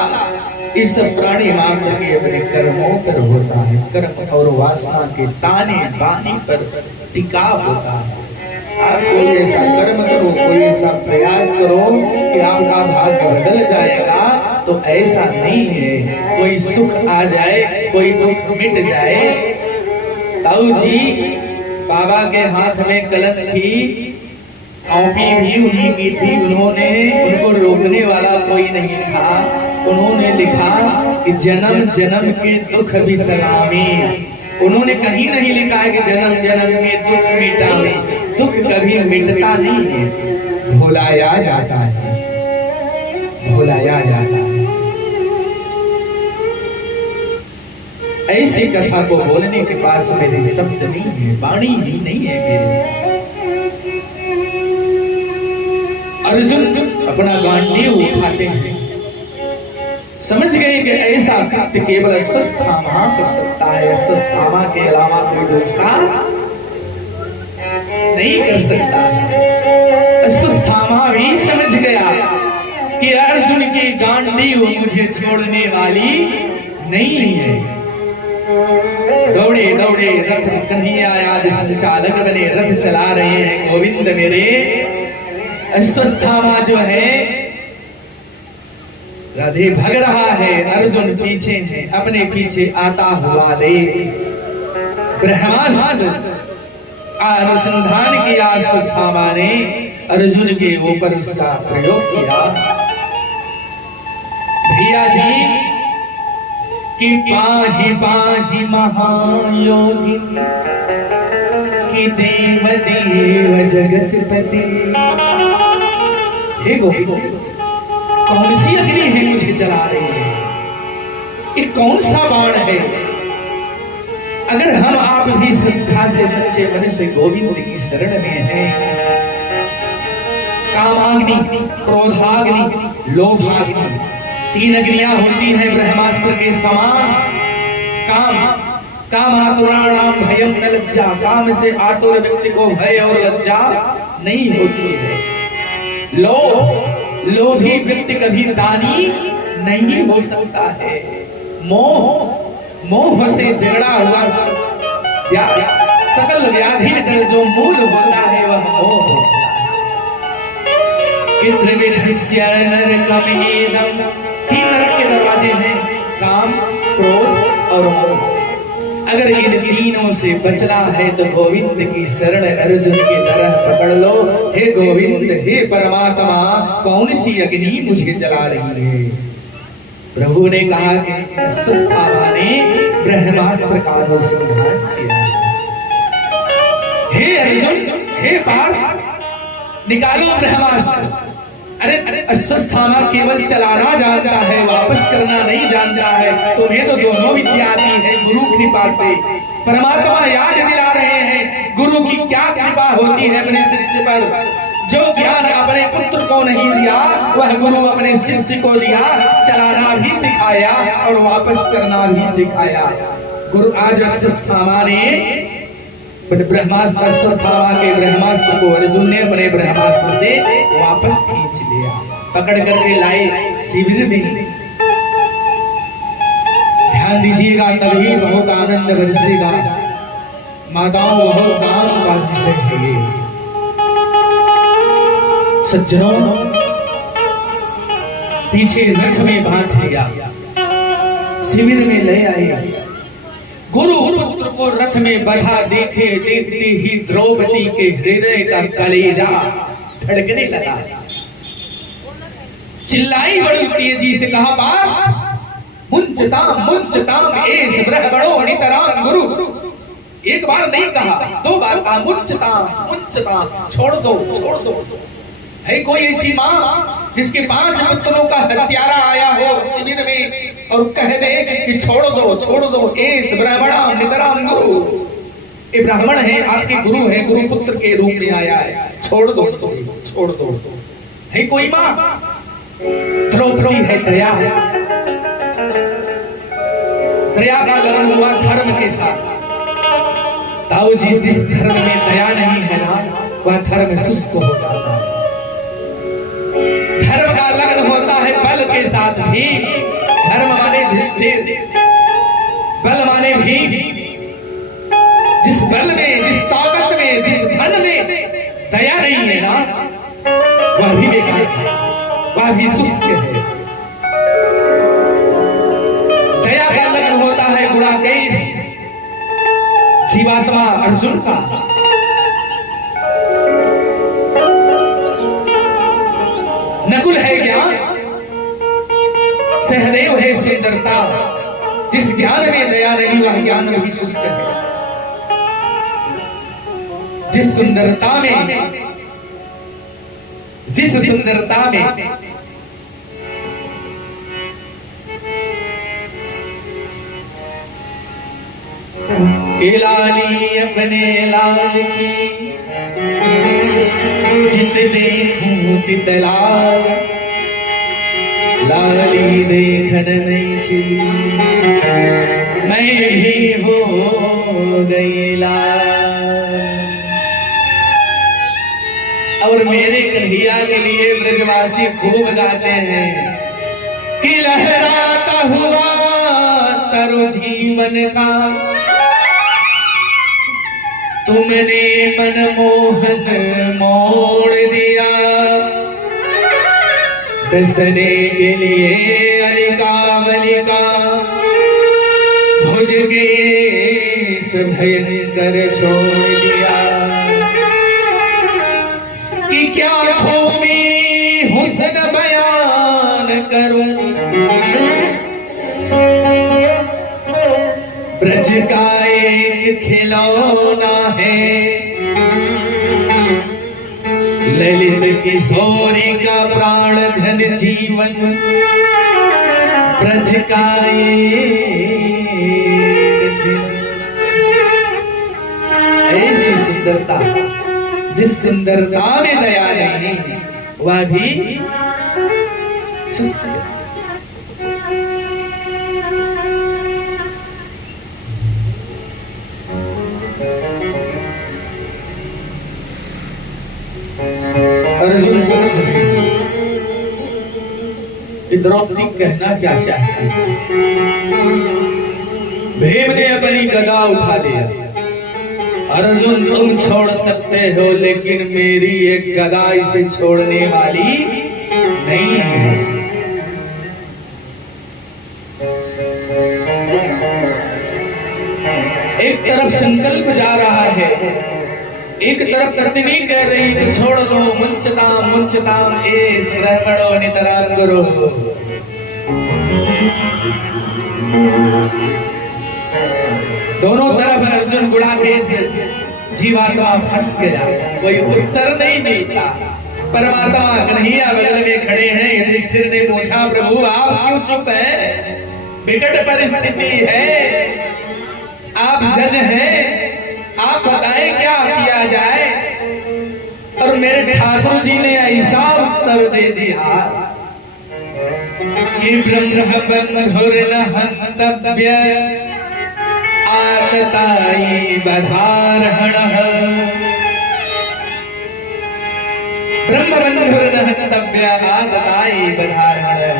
इस प्राणी मात्र के अपने कर्मों पर होता है। कर्म और वासना के ताने बाने पर टिकाव होता है। आप कोई ऐसा कर्म करो, कोई ऐसा प्रयास करो कि आपका भाग्य बदल जाएगा, तो ऐसा नहीं है। कोई सुख आ जाए, कोई दुख मिट जाए। ताऊ जी बाबा के हाथ में कलम थी, कॉपी भी उन्हीं की थी, उन्होंने उनको रोकने वाला कोई नहीं था। उन्होंने लिखा कि जन्म जन्म के दुख बिसरावे। उन्होंने कहीं नहीं लिखा है कि जन्म जन्म के दुख मिटावे। दुख कभी मिटता नहीं है, भुलाया जाता है, भुलाया जाता है। ऐसी कथा को बोलने के पास मेरे शब्द नहीं है, वाणी ही नहीं है मेरे पास। अर्जुन अपना गांडीव उठाते हैं, समझ गए कि ऐसा सत्य केवल अश्वत्थामा कर सकता है, अश्वत्थामा के अलावा कोई दूसरा नहीं कर सकता है। अश्वत्थामा भी समझ गया कि अर्जुन की गांडीव मुझे छोड़ने वाली नहीं है। दौड़े दौड़े रथ कन्हैया आज संचालक बने, रथ चला रहे हैं गोविंद मेरे। अश्वत्थामा जो है राधे भग रहा है, अर्जुन पीछे है, अपने पीछे आता हुआ देख ब्रह्मास्त्र अनुसंधान किया। अश्वत्थामा ने अर्जुन के ऊपर उसका प्रयोग किया। भैया जी कि पाहि पाहि महायोगी कि देव देव जगतपति। देखो कौन सी अग्नि है मुझे जला रही है, ये कौन सा बाण है। अगर हम आप भी श्रद्धा से सच्चे मन से गोविंद की शरण में हैं, कामाग्नि क्रोधाग्नि लोभाग्नि तीन अग्नियां होती हैं ब्रह्मास्त्र के समान। काम आतुराणाम भयम न लज्जा, काम से आतुर व्यक्ति को भय और लज्जा नहीं होती है। लोभी व्यक्ति कभी दानी नहीं हो सकता है। मोह से झगड़ा हुआ सकल व्याधि कर जो मूल होता है वह मोह होता है। त्रिविधस्य नरकमेदं, तीन नरक के दरवाजे हैं, काम क्रोध और मोह। अगर इन तीनों से बचना है तो गोविंद की शरण अर्जुन की तरह पकड़ लो। हे गोविंद, हे परमात्मा, कौन सी अग्नि मुझे जला रही है? प्रभु ने कहा कि अश्वत्थामा ने ब्रह्मास्त्र का अनुसंधान किया। हे अर्जुन, हे पार्थ, निकालो ब्रह्मास्त्र। अरे अश्वत्थामा केवल चलाना जानता है, वापस करना नहीं जानता है। तुम्हें तो दोनों विद्या आती है गुरु कृपा से। परमात्मा याद दिला रहे हैं गुरु की क्या कृपा होती है अपने शिष्य पर। जो ज्ञान अपने पुत्र को नहीं दिया वह गुरु अपने शिष्य को दिया। चलाना भी सिखाया और वापस करना भी सिखाया। गुरु आज अश्वत्थामा ने ब्रह्मास्त्र, अश्वत्थामा के ब्रह्मास्त्र को अर्जुन ने अपने ब्रह्मास्त्र से वापस खींच लिया, पकड़ करके लाए शिविर में। ध्यान दीजिएगा, तभी बहुत आनंद बरसेगा। माताओं, बहुत दान का विषय है। सज्जनों, पीछे रथ में बांध लिया, शिविर में ले आए। गुरु पुत्र को रथ में बधा देखे देखते ही द्रौपदी के हृदय का कलेजा धड़कने लगा। चिल्लाई बड़ी तेजी से, कहा पार्थ, मुंचताम एस ब्रह्मणो नितराम गुरु। एक बार नहीं कहा, दो बार कहा, मुंचताम, छोड़ दो। है कोई ऐसी माँ जिसके 5 पुत्रों का हत्यारा आया हो शिविर में और कह दे कि छोड़ दो, एस ब्राह्मणा नितराम गुरु। ये ब्राह्मण है, आपके गुरु है, गुरु पुत्र के रूप में आया है, छोड़ दो। है कोई माँ? द्रौपदी है, दया का लग्न हुआ धर्म के साथ। ताऊ जी, जिस धर्म में दया नहीं है ना, वह धर्म शुष्क हो जाता है। धर्म का लग्न होता है बल के साथ भी। धर्म माने युधिष्ठिर, बल माने भी। जिस बल में, जिस ताकत में, जिस धन में दया नहीं है ना, वह भी बेकार है, वह भी शुष्क है। दया का लग्न होता है गुणाकेश, जीवात्मा अर्जुन का। नकुल है ज्ञान, सहदेव है सुंदरता। जिस ज्ञान में दया नहीं वह ज्ञान भी शुष्क है। जिस सुंदरता में लाली अपने लाल की जित देखूं तितलाल, लाली देखन नहीं छी मैं भी हो गई लाल। और मेरे कन्हैया के लिए ब्रजवासी खूब गाते हैं कि लहराता हुआ तरु जीवन का तुमने मनमोहन मोड़ दिया। बसने के लिए अलिका भुज गए भयंकर छोड़ दिया। कि क्या खूबी हुस्न बयान करूं, ब्रज का एक खिलौना है, ललित किशोरी का प्राण धन जीवन, ब्रज का ऐसी सुंदरता, जिस सुंदरता में दया नहीं वह भी सुस्त। अर्जुन समझ रहे द्रौपदी कहना क्या चाहती है। भीम ने अपनी गदा उठा दिया। अर्जुन, तुम छोड़ सकते हो लेकिन मेरी एक गदा इसे छोड़ने वाली नहीं है। एक तरफ संकल्प जा रहा है, एक तरफ पत्नी कह रही छोड़ दो मुंचताम एस ब्राह्मणो नितराम गुरु। दोनों तरफ अर्जुन गुणाकेश जीवात्मा फंस गया, कोई उत्तर नहीं मिलता। परमात्मा कन्हैया बगल में खड़े हैं। युधिष्ठिर ने पूछा प्रभु आप क्यों चुप हैं? विकट परिस्थिति है, आप जज हैं, आप बताएं क्या किया जाए। और मेरे ठाकुर जी ने ऐसा उत्तर दे दिया कि ब्रह्म बंधुर न हन्तव्य आतताई बधारहणः। ब्रह्मबंधुर न हन्तव्य आतताई बधारहणः।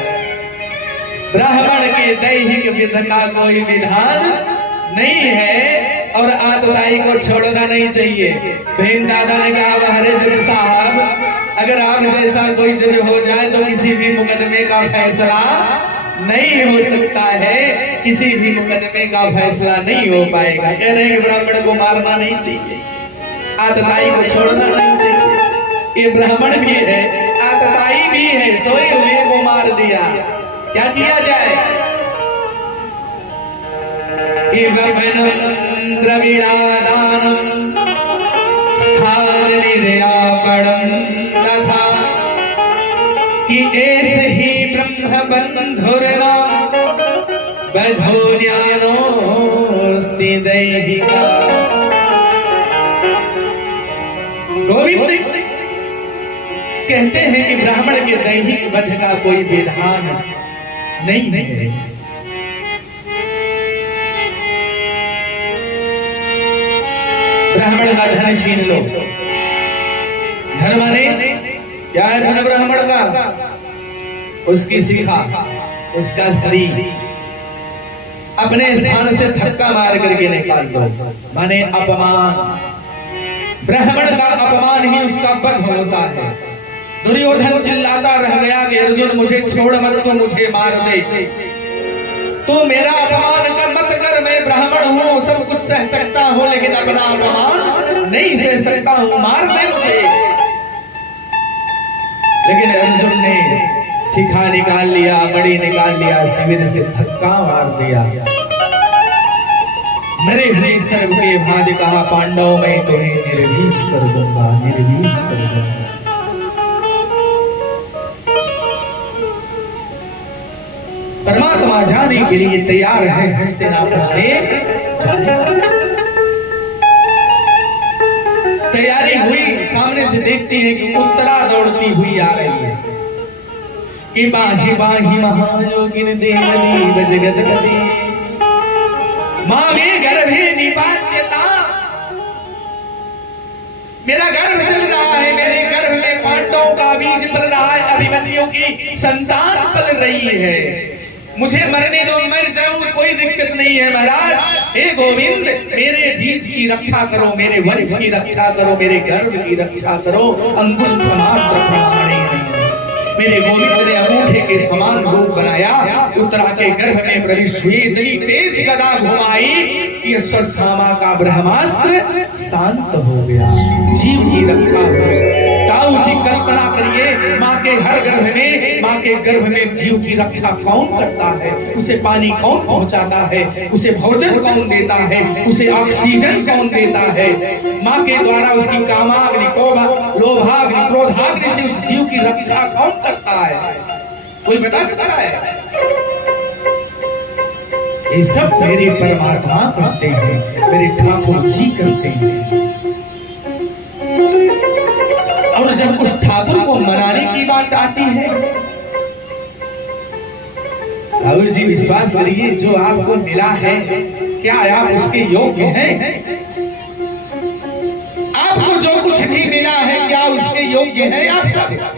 ब्राह्मण के दैहिक विध का कोई विधान नहीं है और आतताई को छोड़ना नहीं चाहिए। भीम दादा ने कहा हरे जज साहब, अगर आप जैसा कोई जज हो जाए तो किसी भी मुकदमे का फैसला नहीं हो सकता है, किसी भी मुकदमे का फैसला नहीं हो पाएगा। कह रहे हैं कि ब्राह्मण को मारना नहीं चाहिए, आतताई को छोड़ना नहीं चाहिए। ये ब्राह्मण भी है, आतताई भी है, सोए हुए को मार दिया, क्या किया जाए? द्रविणादानम स्थान निर्यापणम तथा कि ऐसे ही ब्रह्म बंधुरना बधो ज्ञानोस्ति दैहिका। गोविंद कहते हैं कि ब्राह्मण के दैहिक वध का कोई विधान नहीं है। ब्राह्मण का धन छीन लो। धन माने क्या है? धन ब्राह्मण का उसकी शिखा, उसका शरीर अपने स्थान से धक्का मार करके निकाल दो, माने अपमान। ब्राह्मण का अपमान ही उसका वध होता है। दुर्योधन चिल्लाता रह गया कि अर्जुन मुझे छोड़ मत, तो मुझे मार दे। तो मेरा अपमान कर मत कर, मैं ब्राह्मण हूँ, सब कुछ सह सकता हूँ, लेकिन अपना अपमान नहीं सह सकता हूँ, मार दे मुझे। लेकिन अर्जुन ने शिखा निकाल लिया, मणि निकाल लिया, शिविर से धक्का मार दिया। मेरे हृदय सर्व के भाग्य कहा पांडव मैं तुम्हें निर्वीज कर दूंगा, निर्वीज कर दूंगा। परमात्मा जाने के लिए तैयार है हस्तिनापुर से। तैयारी हुई, सामने से देखती है कि उत्तरा दौड़ती हुई आ रही है कि बाही बाही महायोगिन देवनी जगदपति मां में गर्भे निपात्यता। मेरा गर्भ चल रहा है, मेरे गर्भ में पांडवों का बीज पल रहा है, अभिमन्यु की संतान पल रही है। मुझे मरने दो, मर जाऊं, कोई दिक्कत नहीं है महाराज। हे गोविंद मेरे बीज की रक्षा करो, मेरे वंश की रक्षा करो, मेरे गर्भ की रक्षा करो। अंगुष्ठ मात्र प्रमाण नहीं। मेरे गोविंद ने अंगूठे के समान रूप बनाया, उत्तरा के गर्भ में प्रविष्ट हुई, इतनी तेज गदा घुमाई कि स्वस्थामा का ब्रह्मास्त्र शांत हो गया, जीव की रक्षा हुई। ताऊ जी कल्पना करिए, माँ के हर गर्भ में, माँ के गर्भ में जीव की रक्षा कौन करता है? उसे पानी कौन पहुंचाता है? उसे भोजन कौन देता है? उसे ऑक्सीजन कौन देता है? माँ के द्वारा उसकी कामाग्नि, लोभाग्नि, क्रोधाग्नि से उस जीव की रक्षा कौन करता है? कोई बता सकता है? ये सब मेरे परमात्मा करते हैं, मेरे ठाकुर जी करते हैं। और जब उस ठाकुर को मनाने की बात आती है, ठाकुर जी विश्वास करिए, जो आपको मिला है क्या आप उसके योग्य हैं? आपको जो कुछ भी मिला है क्या उसके योग्य हैं आप सब?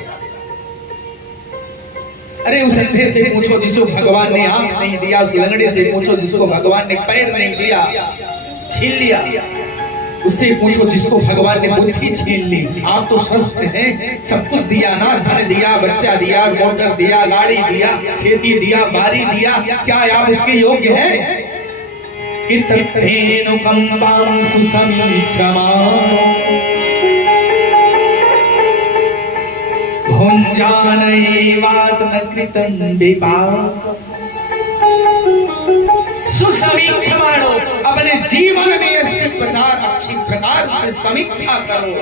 अरे उस अंधे से पूछो जिसको भगवान ने आंख नहीं दिया, उस लंगड़े से पूछो जिसको भगवान ने पैर नहीं दिया, छीन लिया। उससे पूछो जिसको भगवान ने बुद्धि छीन ली। आप तो स्वस्थ हैं, सब कुछ दिया ना, धन दिया, बच्चा दिया, मोटर दिया, गाड़ी दिया, खेती दिया, बारी दिया, क्या आप उसके योग्य हैं? कि तत्तेनुकम्पां सुसमीक्षमाणो भुञ्जानैवात्मकृतं विपाक। सुसमीक्षमाणो, अपने जीवन में अच्छी प्रकार से समीक्षा करो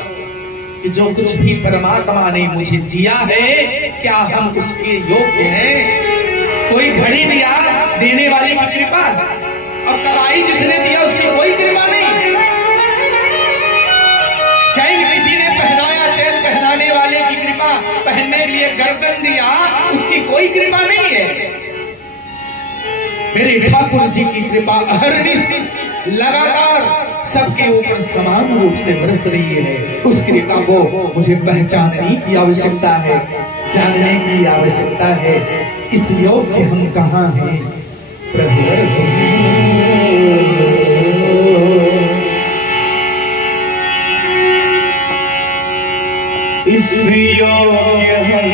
कि जो कुछ भी परमात्मा ने मुझे दिया है क्या हम उसके योग्य हैं। कोई घड़ी दिया देने वाले की कृपा, और कलाई जिसने दिया उसकी कोई कृपा नहीं। चैन किसी ने पहनाया, चैन पहनाने वाले की कृपा, पहनने के लिए गर्दन दिया उसकी कोई कृपा नहीं है। मेरे ठाकुर जी की कृपा अहरनिश लगातार सबके ऊपर समान रूप से बरस रही है। उस कृपा को मुझे पहचानने की आवश्यकता है, जानने की आवश्यकता है। इस योग्य हम कहाँ हैं प्रभु? इस योग्य हम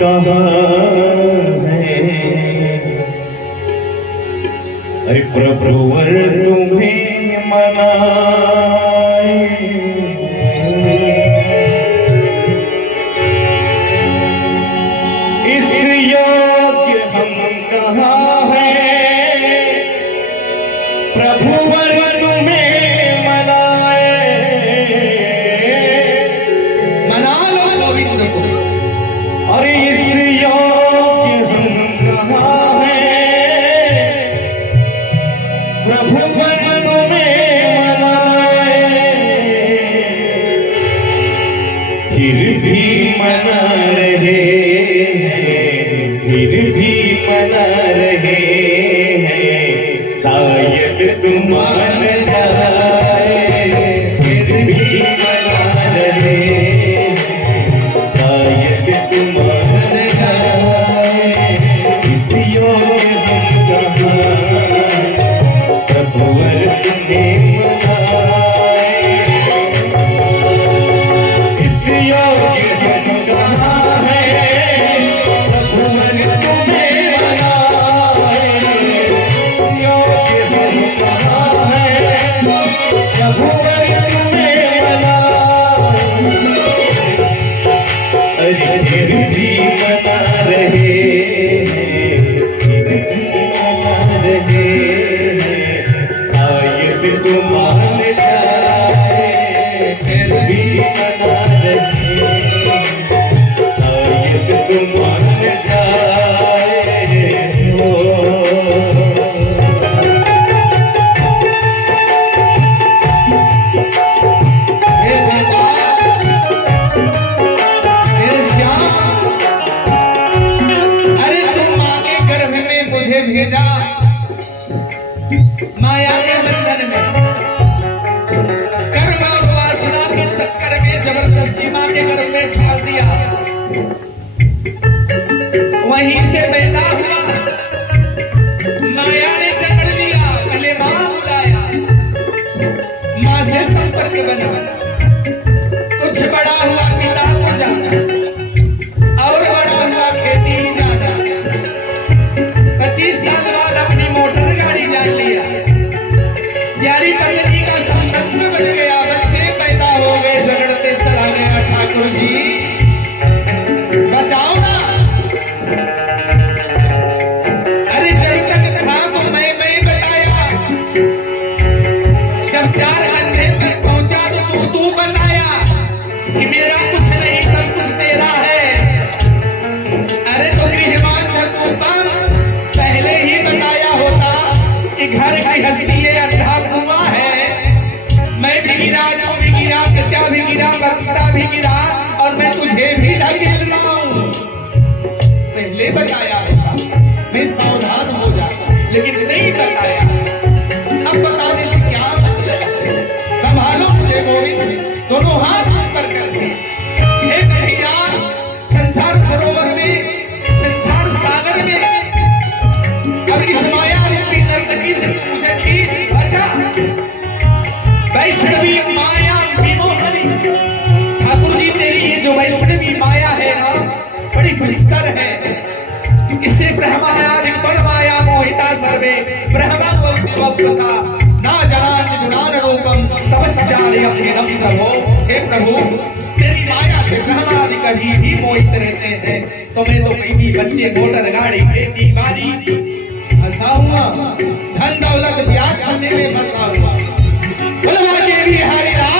कहाँ हैं? अरे प्रभुवर तुम्हें मनाए। इस योग्य हम कहाँ हैं? प्रभुवर तुम्हें मनाए। मना लो गोविंद को। और इस योग्य हम कहाँ हैं? प्रभुवर तुम्हें मनाए। फिर भी मना रहे हैं, फिर भी मना रहे हैं, शायद तुम मान जाए। फिर भी मना रहे हैं, शायद तुम मान जाए। इस योग्य हम कहाँ? प्रभुवर तुम्हें मनाए। इस योग्य हम कहाँ हैं? प्रभुवर तुम्हें मनाए। योग्य हम कहाँ हैं? प्रभुवर तुम्हें मनाए। अरे फिर भी मना रहे हैं, फिर भी मना रहे हैं, शायद तुम मान जाए। फिर भी मना रहे हैं, शायद तुम मान जाए। ओ हे गोपाल, मेरे श्याम, अरे तुम माँ के गर्भ में मुझे भेजा, माया के बंधन में, कर्म और वासना के चक्कर में जबरदस्ती माँ के गर्भ में ढाल दिया। वहीं से पैदा हुआ, माया ने जकड़ लिया, पहले माँ बुलाया, माँ से संपर्क बना। कुछ बड़ा हुआ पिता को जाना, और बड़ा हुआ खेती ही जाना। 25 साल बाद अपनी मोटर गाड़ी जान लिया। यारी पत्नी का संबंध बन गया, बच्चे पैदा हो गए, झगड़ते चला गया। ठाकुर जी बचाओ ना। अरे जब तक था तो मैं बताया, जब 4 घंटे तक पहुंचा तो तू बताया कि मेरा कुछ नहीं, सब कुछ तेरा है। अरे तो गृहमान धर्मोत्तम, पहले ही बताया होता कि घर की हस्ती है, अंधा कुआं है। मैं भी गिरा, तू भी गिरा, पिता भी गिरा, पिता भी गिरा, और मैं तुझे भी ढकेल रहा हूं। पहले बताया होता मैं सावधान हो जाता, लेकिन नहीं बताया। अब बताने से क्या मतलब है? संभालो मुझे गोविंद, दोनों हाथ ऊपर करके। हे कन्हैया, संसार सरोवर में, संसार सागर में, अब इस माया रूपी नर्तकी से तू मुझे खींच बचा। वैष्णवी माया विमोहनी, ठाकुर जी तेरी ये जो वैष्णवी माया है ना, बड़ी दुष्कर है। इससे ब्रह्माया माया मोहिता सर्वे ब्रह्म तेरी माया से प्रहलाद कभी भी मोहित रहते हैं। तुम्हें तो बीवी बच्चे मोटर गाड़ी खेती बाड़ी फंसा हुआ, धन दौलत ब्याज करने में फंसा हुआ। बुलवा के भी हरिलाल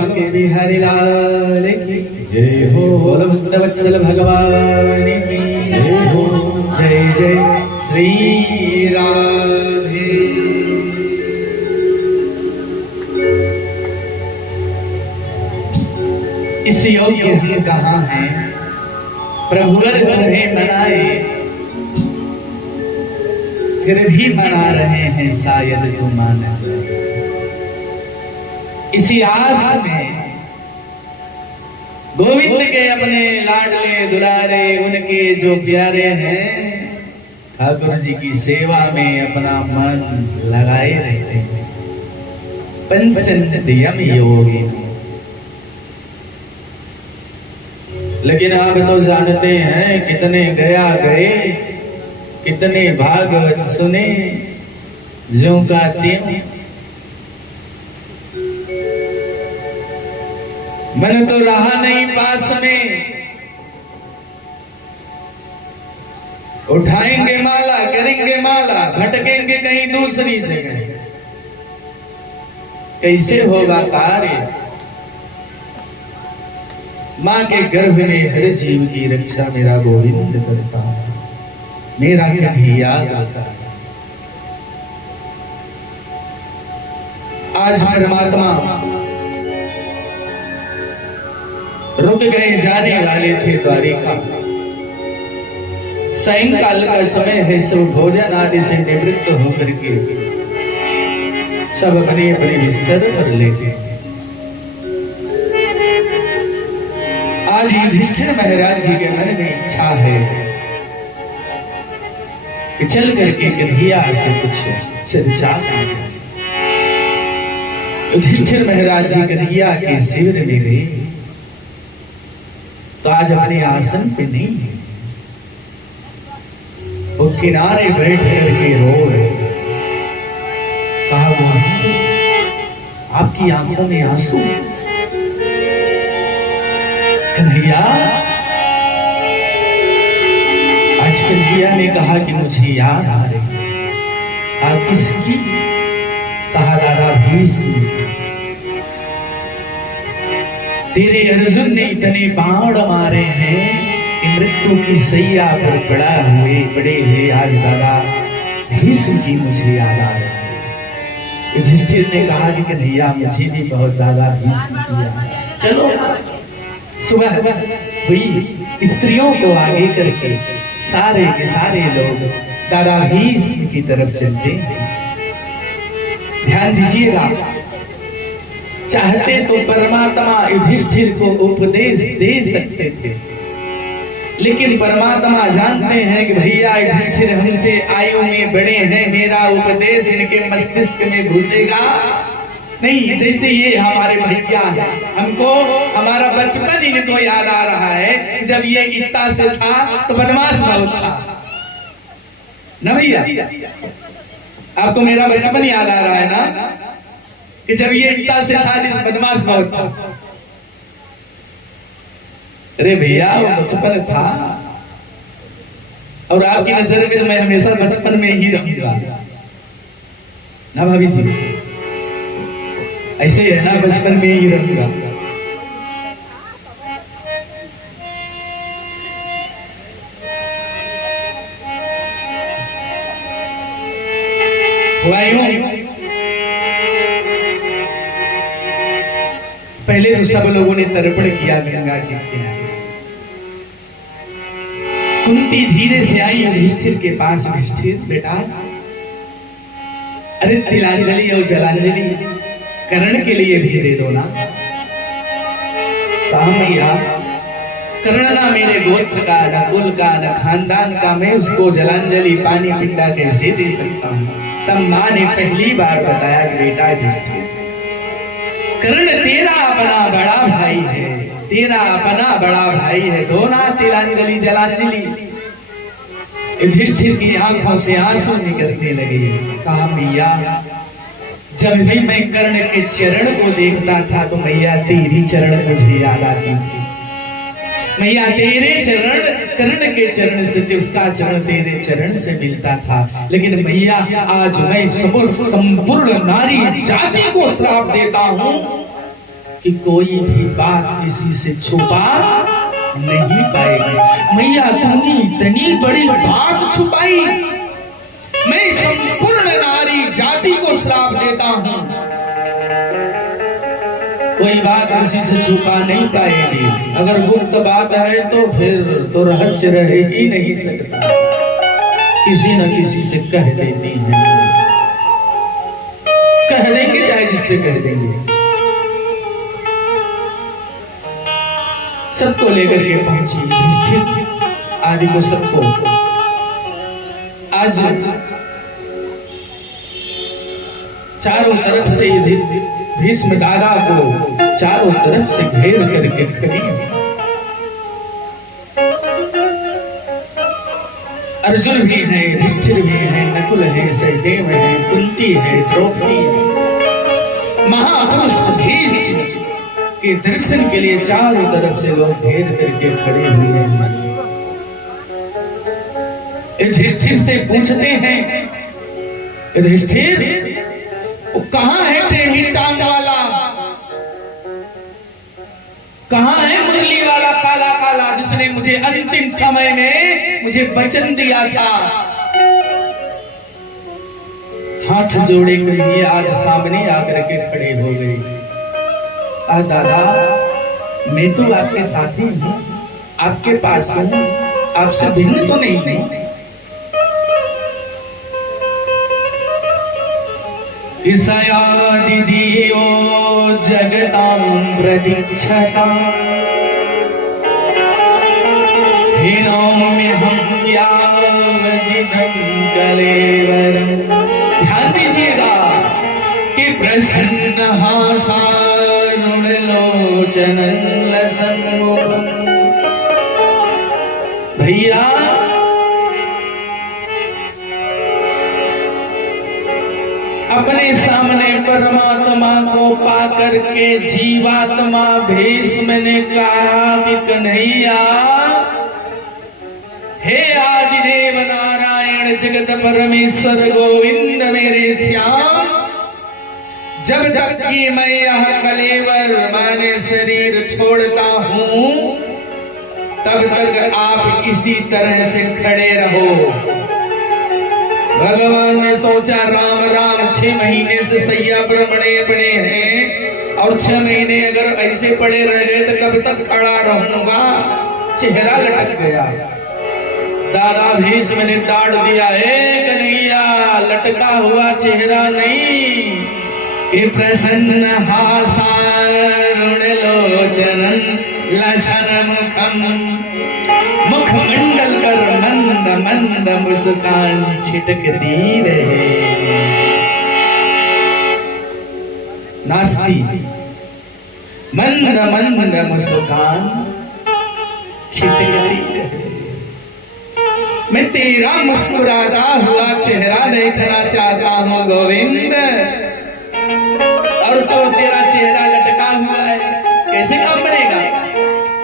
बांके बिहारी लाल की जय हो। बोलो भक्तवत्सल भगवान की जय हो। जय जय श्री राधे। इस योग्य हम कहाँ हैं प्रभुवर तुम्हें मनाए, फिर भी मना रहे हैं शायद तुम मान जाए। इसी आस में गोविंद के अपने लाडले दुलारे उनके जो प्यारे हैं ठाकुर जी की सेवा में अपना मन लगाए रहते हैं। पंचयम योगी, लेकिन आप तो जानते हैं कितने गया गए, कितने भागवत सुने, ज्यों का त्यों मन तो रहा नहीं पास में। उठाएंगे माला, करेंगे माला, भटकेंगे कहीं दूसरी जगह, कैसे होगा कार्य। माँ के गर्भ में हर जीव की रक्षा मेरा गोविंद करता है, मेरा कन्हैया करता है। आज परमात्मा रुक गए, जाने वाले थे द्वारिका। सायंकाल का समय है, सब भोजन आदि से निवृत्त होकर के सब अपने अपने बिस्तर पर लेटे। आज युधिष्ठिर महाराज जी के मन में इच्छा है कि चल करके कन्हैया से कुछ चर्चा करें। युधिष्ठिर महाराज जी कन्हैया के शिविर में गए तो आज अपने आसन पे नहीं है, वो किनारे बैठ करके रो रहे। कहा गोविंद आपकी आंखों में आंसू। कन्हैया आज कन्हैया ने कहा कि मुझे याद आ रही। आप किसकी? कहा दादा भीष्म। तेरे अर्जुन ने इतने बाण मारे हैं कि मृत्यु की सैया पर पड़े हुए आज दादा भीष्म की मुझे याद आ रही है। युधिष्ठिर ने कहा कि कन्हैया मुझे भी बहुत दादा भीष्म की याद। चलो सुबह हुई, स्त्रियों को आगे करके सारे के सारे लोग दादा भीष्म की तरफ चलते हैं। ध्यान दीजिएगा, चाहते तो परमात्मा युधिष्ठिर को उपदेश दे सकते थे, लेकिन परमात्मा जानते हैं कि भैया युधिष्ठिर हमसे आयु में बड़े हैं, मेरा उपदेश इनके मस्तिष्क में घुसेगा नहीं। जैसे ये हमारे भैया है, हमको हमारा बचपन इनको याद आ रहा है। जब ये इतना से था तो बदमाश बहुत था ना भैया। आपको मेरा बचपन याद आ रहा है ना, कि जब ये इतना से था जिस बदमाश बहुत था। अरे भैया वो बचपन था, और आपकी नजर में तो मैं हमेशा बचपन में ही रहूंगा ना भाभी जी। ऐसे है ना, बचपन में ही रहूंगा। पहले तो सब लोगों ने तर्पण किया गंगा के किनारे। कुंती धीरे से आई युधिष्ठिर के पास। युधिष्ठिर बेटा, अरे तिलांजलि और जलांजलि कर्ण के लिए भी दे दो ना। कहा मैया कर्ण ना मेरे गोत्र का, न कुल का, न खानदान का, मैं उसको जलांजलि पानी पिंडा कैसे दे सकता हूँ। तब माँ ने पहली बार बताया कि बेटा युधिष्ठिर, कर्ण तेरा अपना बड़ा भाई है, तेरा अपना बड़ा भाई है, दो ना तिलांजलि जलांजलि। युधिष्ठिर की आंखों से आंसू निकलने लगे। कहा मैया जब भी मैं कर्ण के चरण को देखता था तो मैया तेरी चरण मुझे याद आती थी। मैया तेरे चरण कर्ण के चरण से, उसका चरण तेरे चरण से मिलता था। लेकिन मैया आज मैं संपूर्ण नारी जाति को श्राप देता हूँ कि कोई भी बात किसी से छुपा नहीं पाएगी। मैया तूने इतनी बड़ी बात छुपाई, मैं संपूर्ण नारी जाति को श्राप देता हूं, कोई बात किसी से छुपा नहीं पाएगी। अगर गुप्त बात है तो फिर तो रहस्य रह ही नहीं सकता, किसी न किसी से कह देती है, कह देंगे चाहे जिससे कह देंगे। सबको लेकर के पहुंची युधिष्ठिर आदि को, सबको आज चारों तरफ से भीष्म दादा को चारों तरफ से घेर करके खड़ी है। अर्जुन भी है, युधिष्ठिर भी है, नकुल है, सहदेव है, कुंती है, द्रौपदी है। महापुरुष भीष्म के दर्शन के लिए चारों तरफ से लोग घेर करके खड़े हुए हैं। युधिष्ठिर से पूछते हैं, युधिष्ठिर वो कहां है टेढ़ी टांग वाला, कहां है मुरली वाला काला काला, जिसने मुझे अंतिम समय में मुझे वचन दिया था। हाथ जोड़े के लिए आज सामने आकर के खड़े हो गए। दादा मैं तो आपके साथी हूं, आपके पास हूं, आपसे भिन्न तो नहीं। ईशयादिदियो जगतां प्रतीक्षतां हीनोम्यहं यावदिदं कलेवरम्। ध्यान दीजिएगा कि प्रसन्न हासारुणलोचनं लसन्मुखम्। भैया अपने सामने परमात्मा को पाकर के जीवात्मा भीष्म ने कहा कि कन्हैया, हे आदिदेव नारायण जगत परमेश्वर गोविंद मेरे श्याम, जब तक कि मैं यह कलेवर माने शरीर छोड़ता हूं तब तक आप इसी तरह से खड़े रहो। भगवान ने सोचा राम राम 6 महीने से सैया पर पड़े हैं और 6 महीने अगर ऐसे पड़े रह गए तो कब तक खड़ा रहूंगा, चेहरा लटक गया। दादा भीष्म ने डांट दिया, कन्हैया लटका हुआ चेहरा नहीं, ये प्रसन्न हासारुणलोचनं लसन्मुखम्। मुखमंडल पर मंद मंद मुस्कान छिटकती रहे। नास्ती मंद मंद मुस्कान छिटकती रहे। मैं तेरा मुस्कुराता हुआ चेहरा देखना चाहता हूँ गोविंद, और तो तेरा चेहरा लटका हुआ है, कैसे काम बनेगा?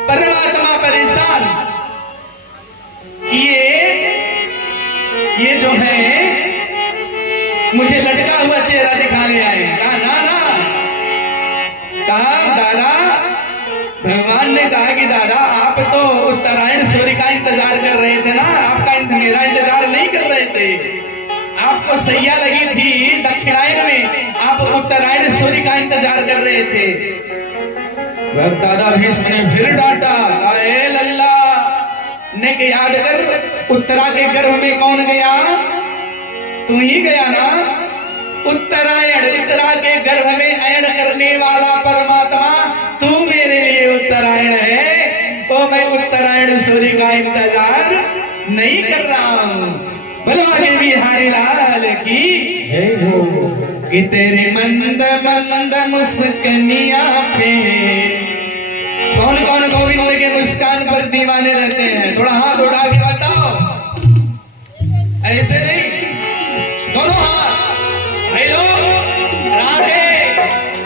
परमात्मा परेशान, ये जो है मुझे लटका हुआ चेहरा दिखाने आए। कहा ना ना, कहा दादा, भगवान ने कहा कि दादा आप तो उत्तरायण सूर्य का इंतजार कर रहे थे ना, आपका मेरा इंतजार नहीं कर रहे थे। आपको सैया लगी थी दक्षिणायन में, आप उत्तरायण सूर्य का इंतजार कर रहे थे। दादा भीष्म ने फिर डांटा, अरे लल्ला ने के याद कर, उत्तरा के गर्भ में कौन गया? तू ही गया ना। उत्तरायण, उत्तरा के गर्भ में अयन करने वाला परमात्मा तू मेरे लिए उत्तरायण है, तो मैं उत्तरायण सूर्य का इंतजार नहीं कर रहा हूं। बलवा के बिहारी लाल की जय हो। कि तेरे मंद मंद मुस्कनिया पे कौन कौन गोविंद के मुस्कान पर दीवाने रहते हैं? थोड़ा हाथ उठा के बताओ, ऐसे नहीं, दोनों हाथ। भाई लोग, राधे,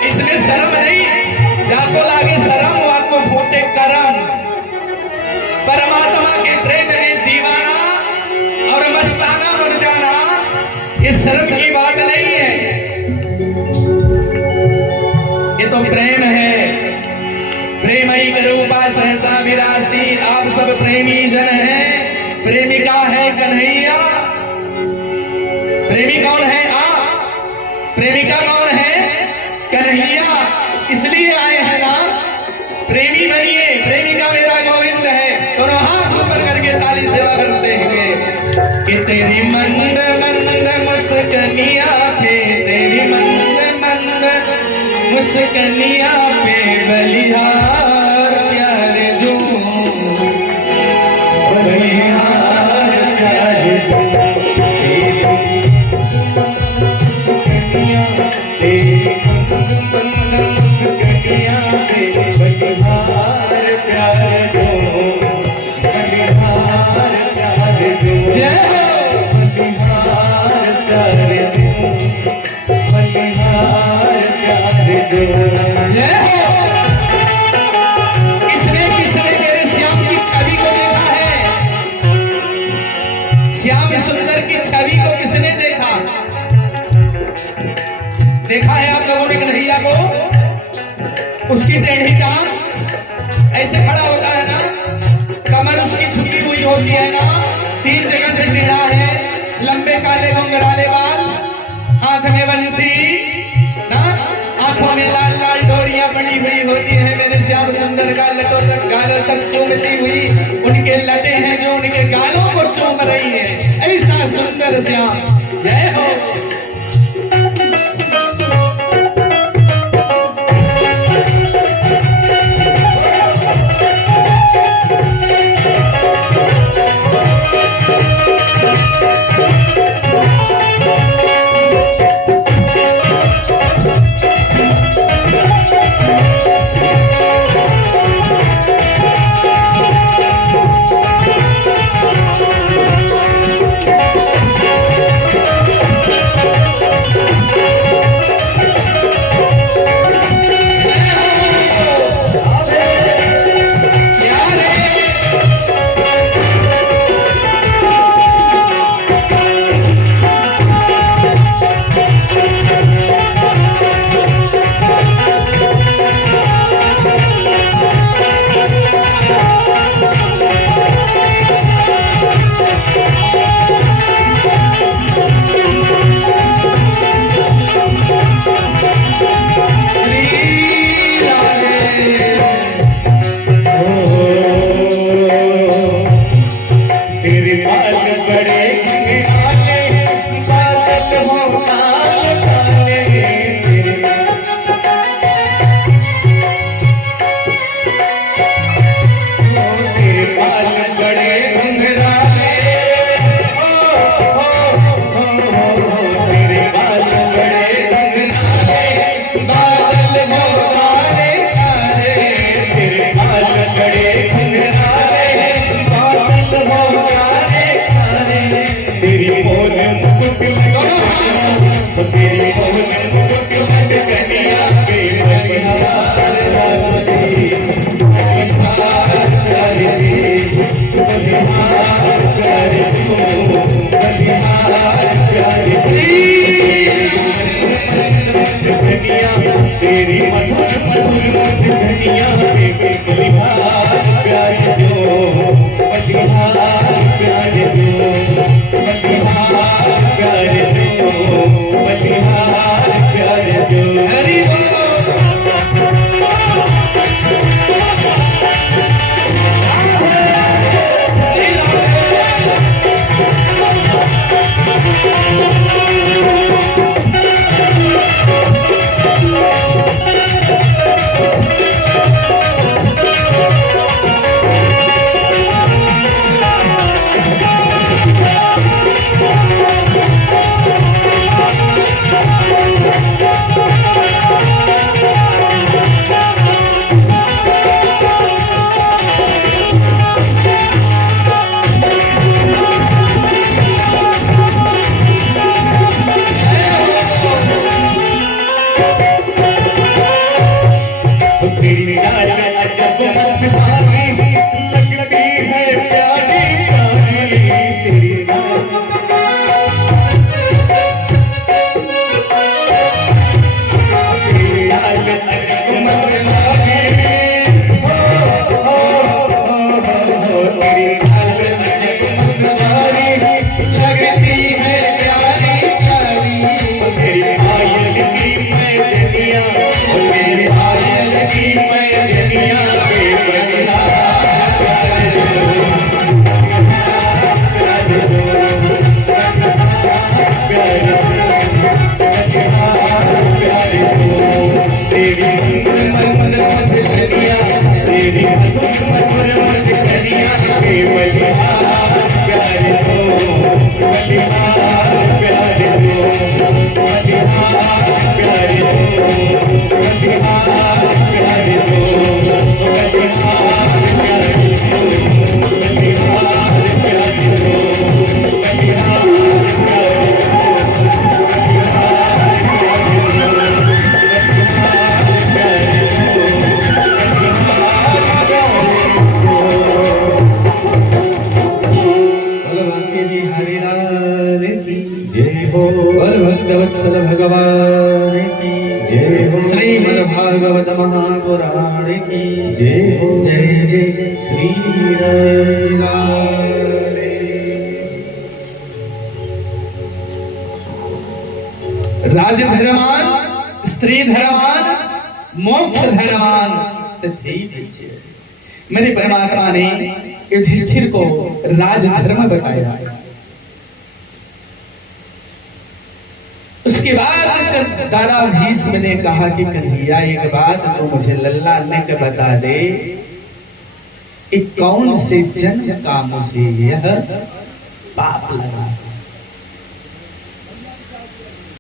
इसमें शर्म नहीं, जाको लागे शर्म, वाको फूटे करम। परमात्मा के प्रेम में दीवाना और मस्ताना बन जाना ये शर्म की बात नहीं है, ये तो प्रेम है। प्रेमई रूपा सहसा विरासी। आप सब प्रेमी जन हैं, प्रेमिका है कन्हैया। प्रेमी कौन है आप, प्रेमिका कौन है कन्हैया। इसलिए आए हैं ना, प्रेमी बनिए, प्रेमिका मेरा गोविंद है। दोनों हाथ ऊपर करके ताली सेवा करते हुए कि तेरी मंद मंद मुस्कनिया पे, तेरी मंद मंद मुस्कनिया पे बलिहार प्यारे जो, बलिहार प्यारे जो। किसने किसने मेरे श्याम की छवि को देखा है, श्याम सुंदर की छवि को किसने देखा, देखा है आप लोगों ने कन्हैया को। उसकी टेढ़ी टांग ऐसे खड़ा होता है ना, कमर उसकी झुकी हुई होती है ना, 3 जगह से टेढ़ा है, लंबे काले घुंघराले बाल, हाथ में बंसी ना, आंखों में लाल लाल डोरियां बनी हुई होती है। मेरे श्याम सुंदर गालों तक चूमती हुई उनके लटे हैं जो उनके गालों को चूम रही है। ऐसा सुंदर श्याम, जय हो। मेरी मधुर मधुर मुस्कानियाँ के बलिहार प्यार दो, बलिहार प्यार दो, बलिहार प्यार दो, बलिहार प्यार दो, बलिहार प्यार दो, बलिहार प्यार दो, बलिहार और भक्तवत्सल भगवान की जय हो, श्रीमद्भागवत महापुराण की जय हो, जय जय श्री राम। राज धर्मान, स्त्री धर्मान, मोक्ष धर्मान तथे पीछे मेरे परमात्मा ने युधिष्ठिर को राजधर्म बताया। उसके बाद दादा भीष्म ने कहा कि कन्हैया एक बात तो मुझे लल्ला ने बता दे कि कौन से जन्म का मुझे यह पाप लगा।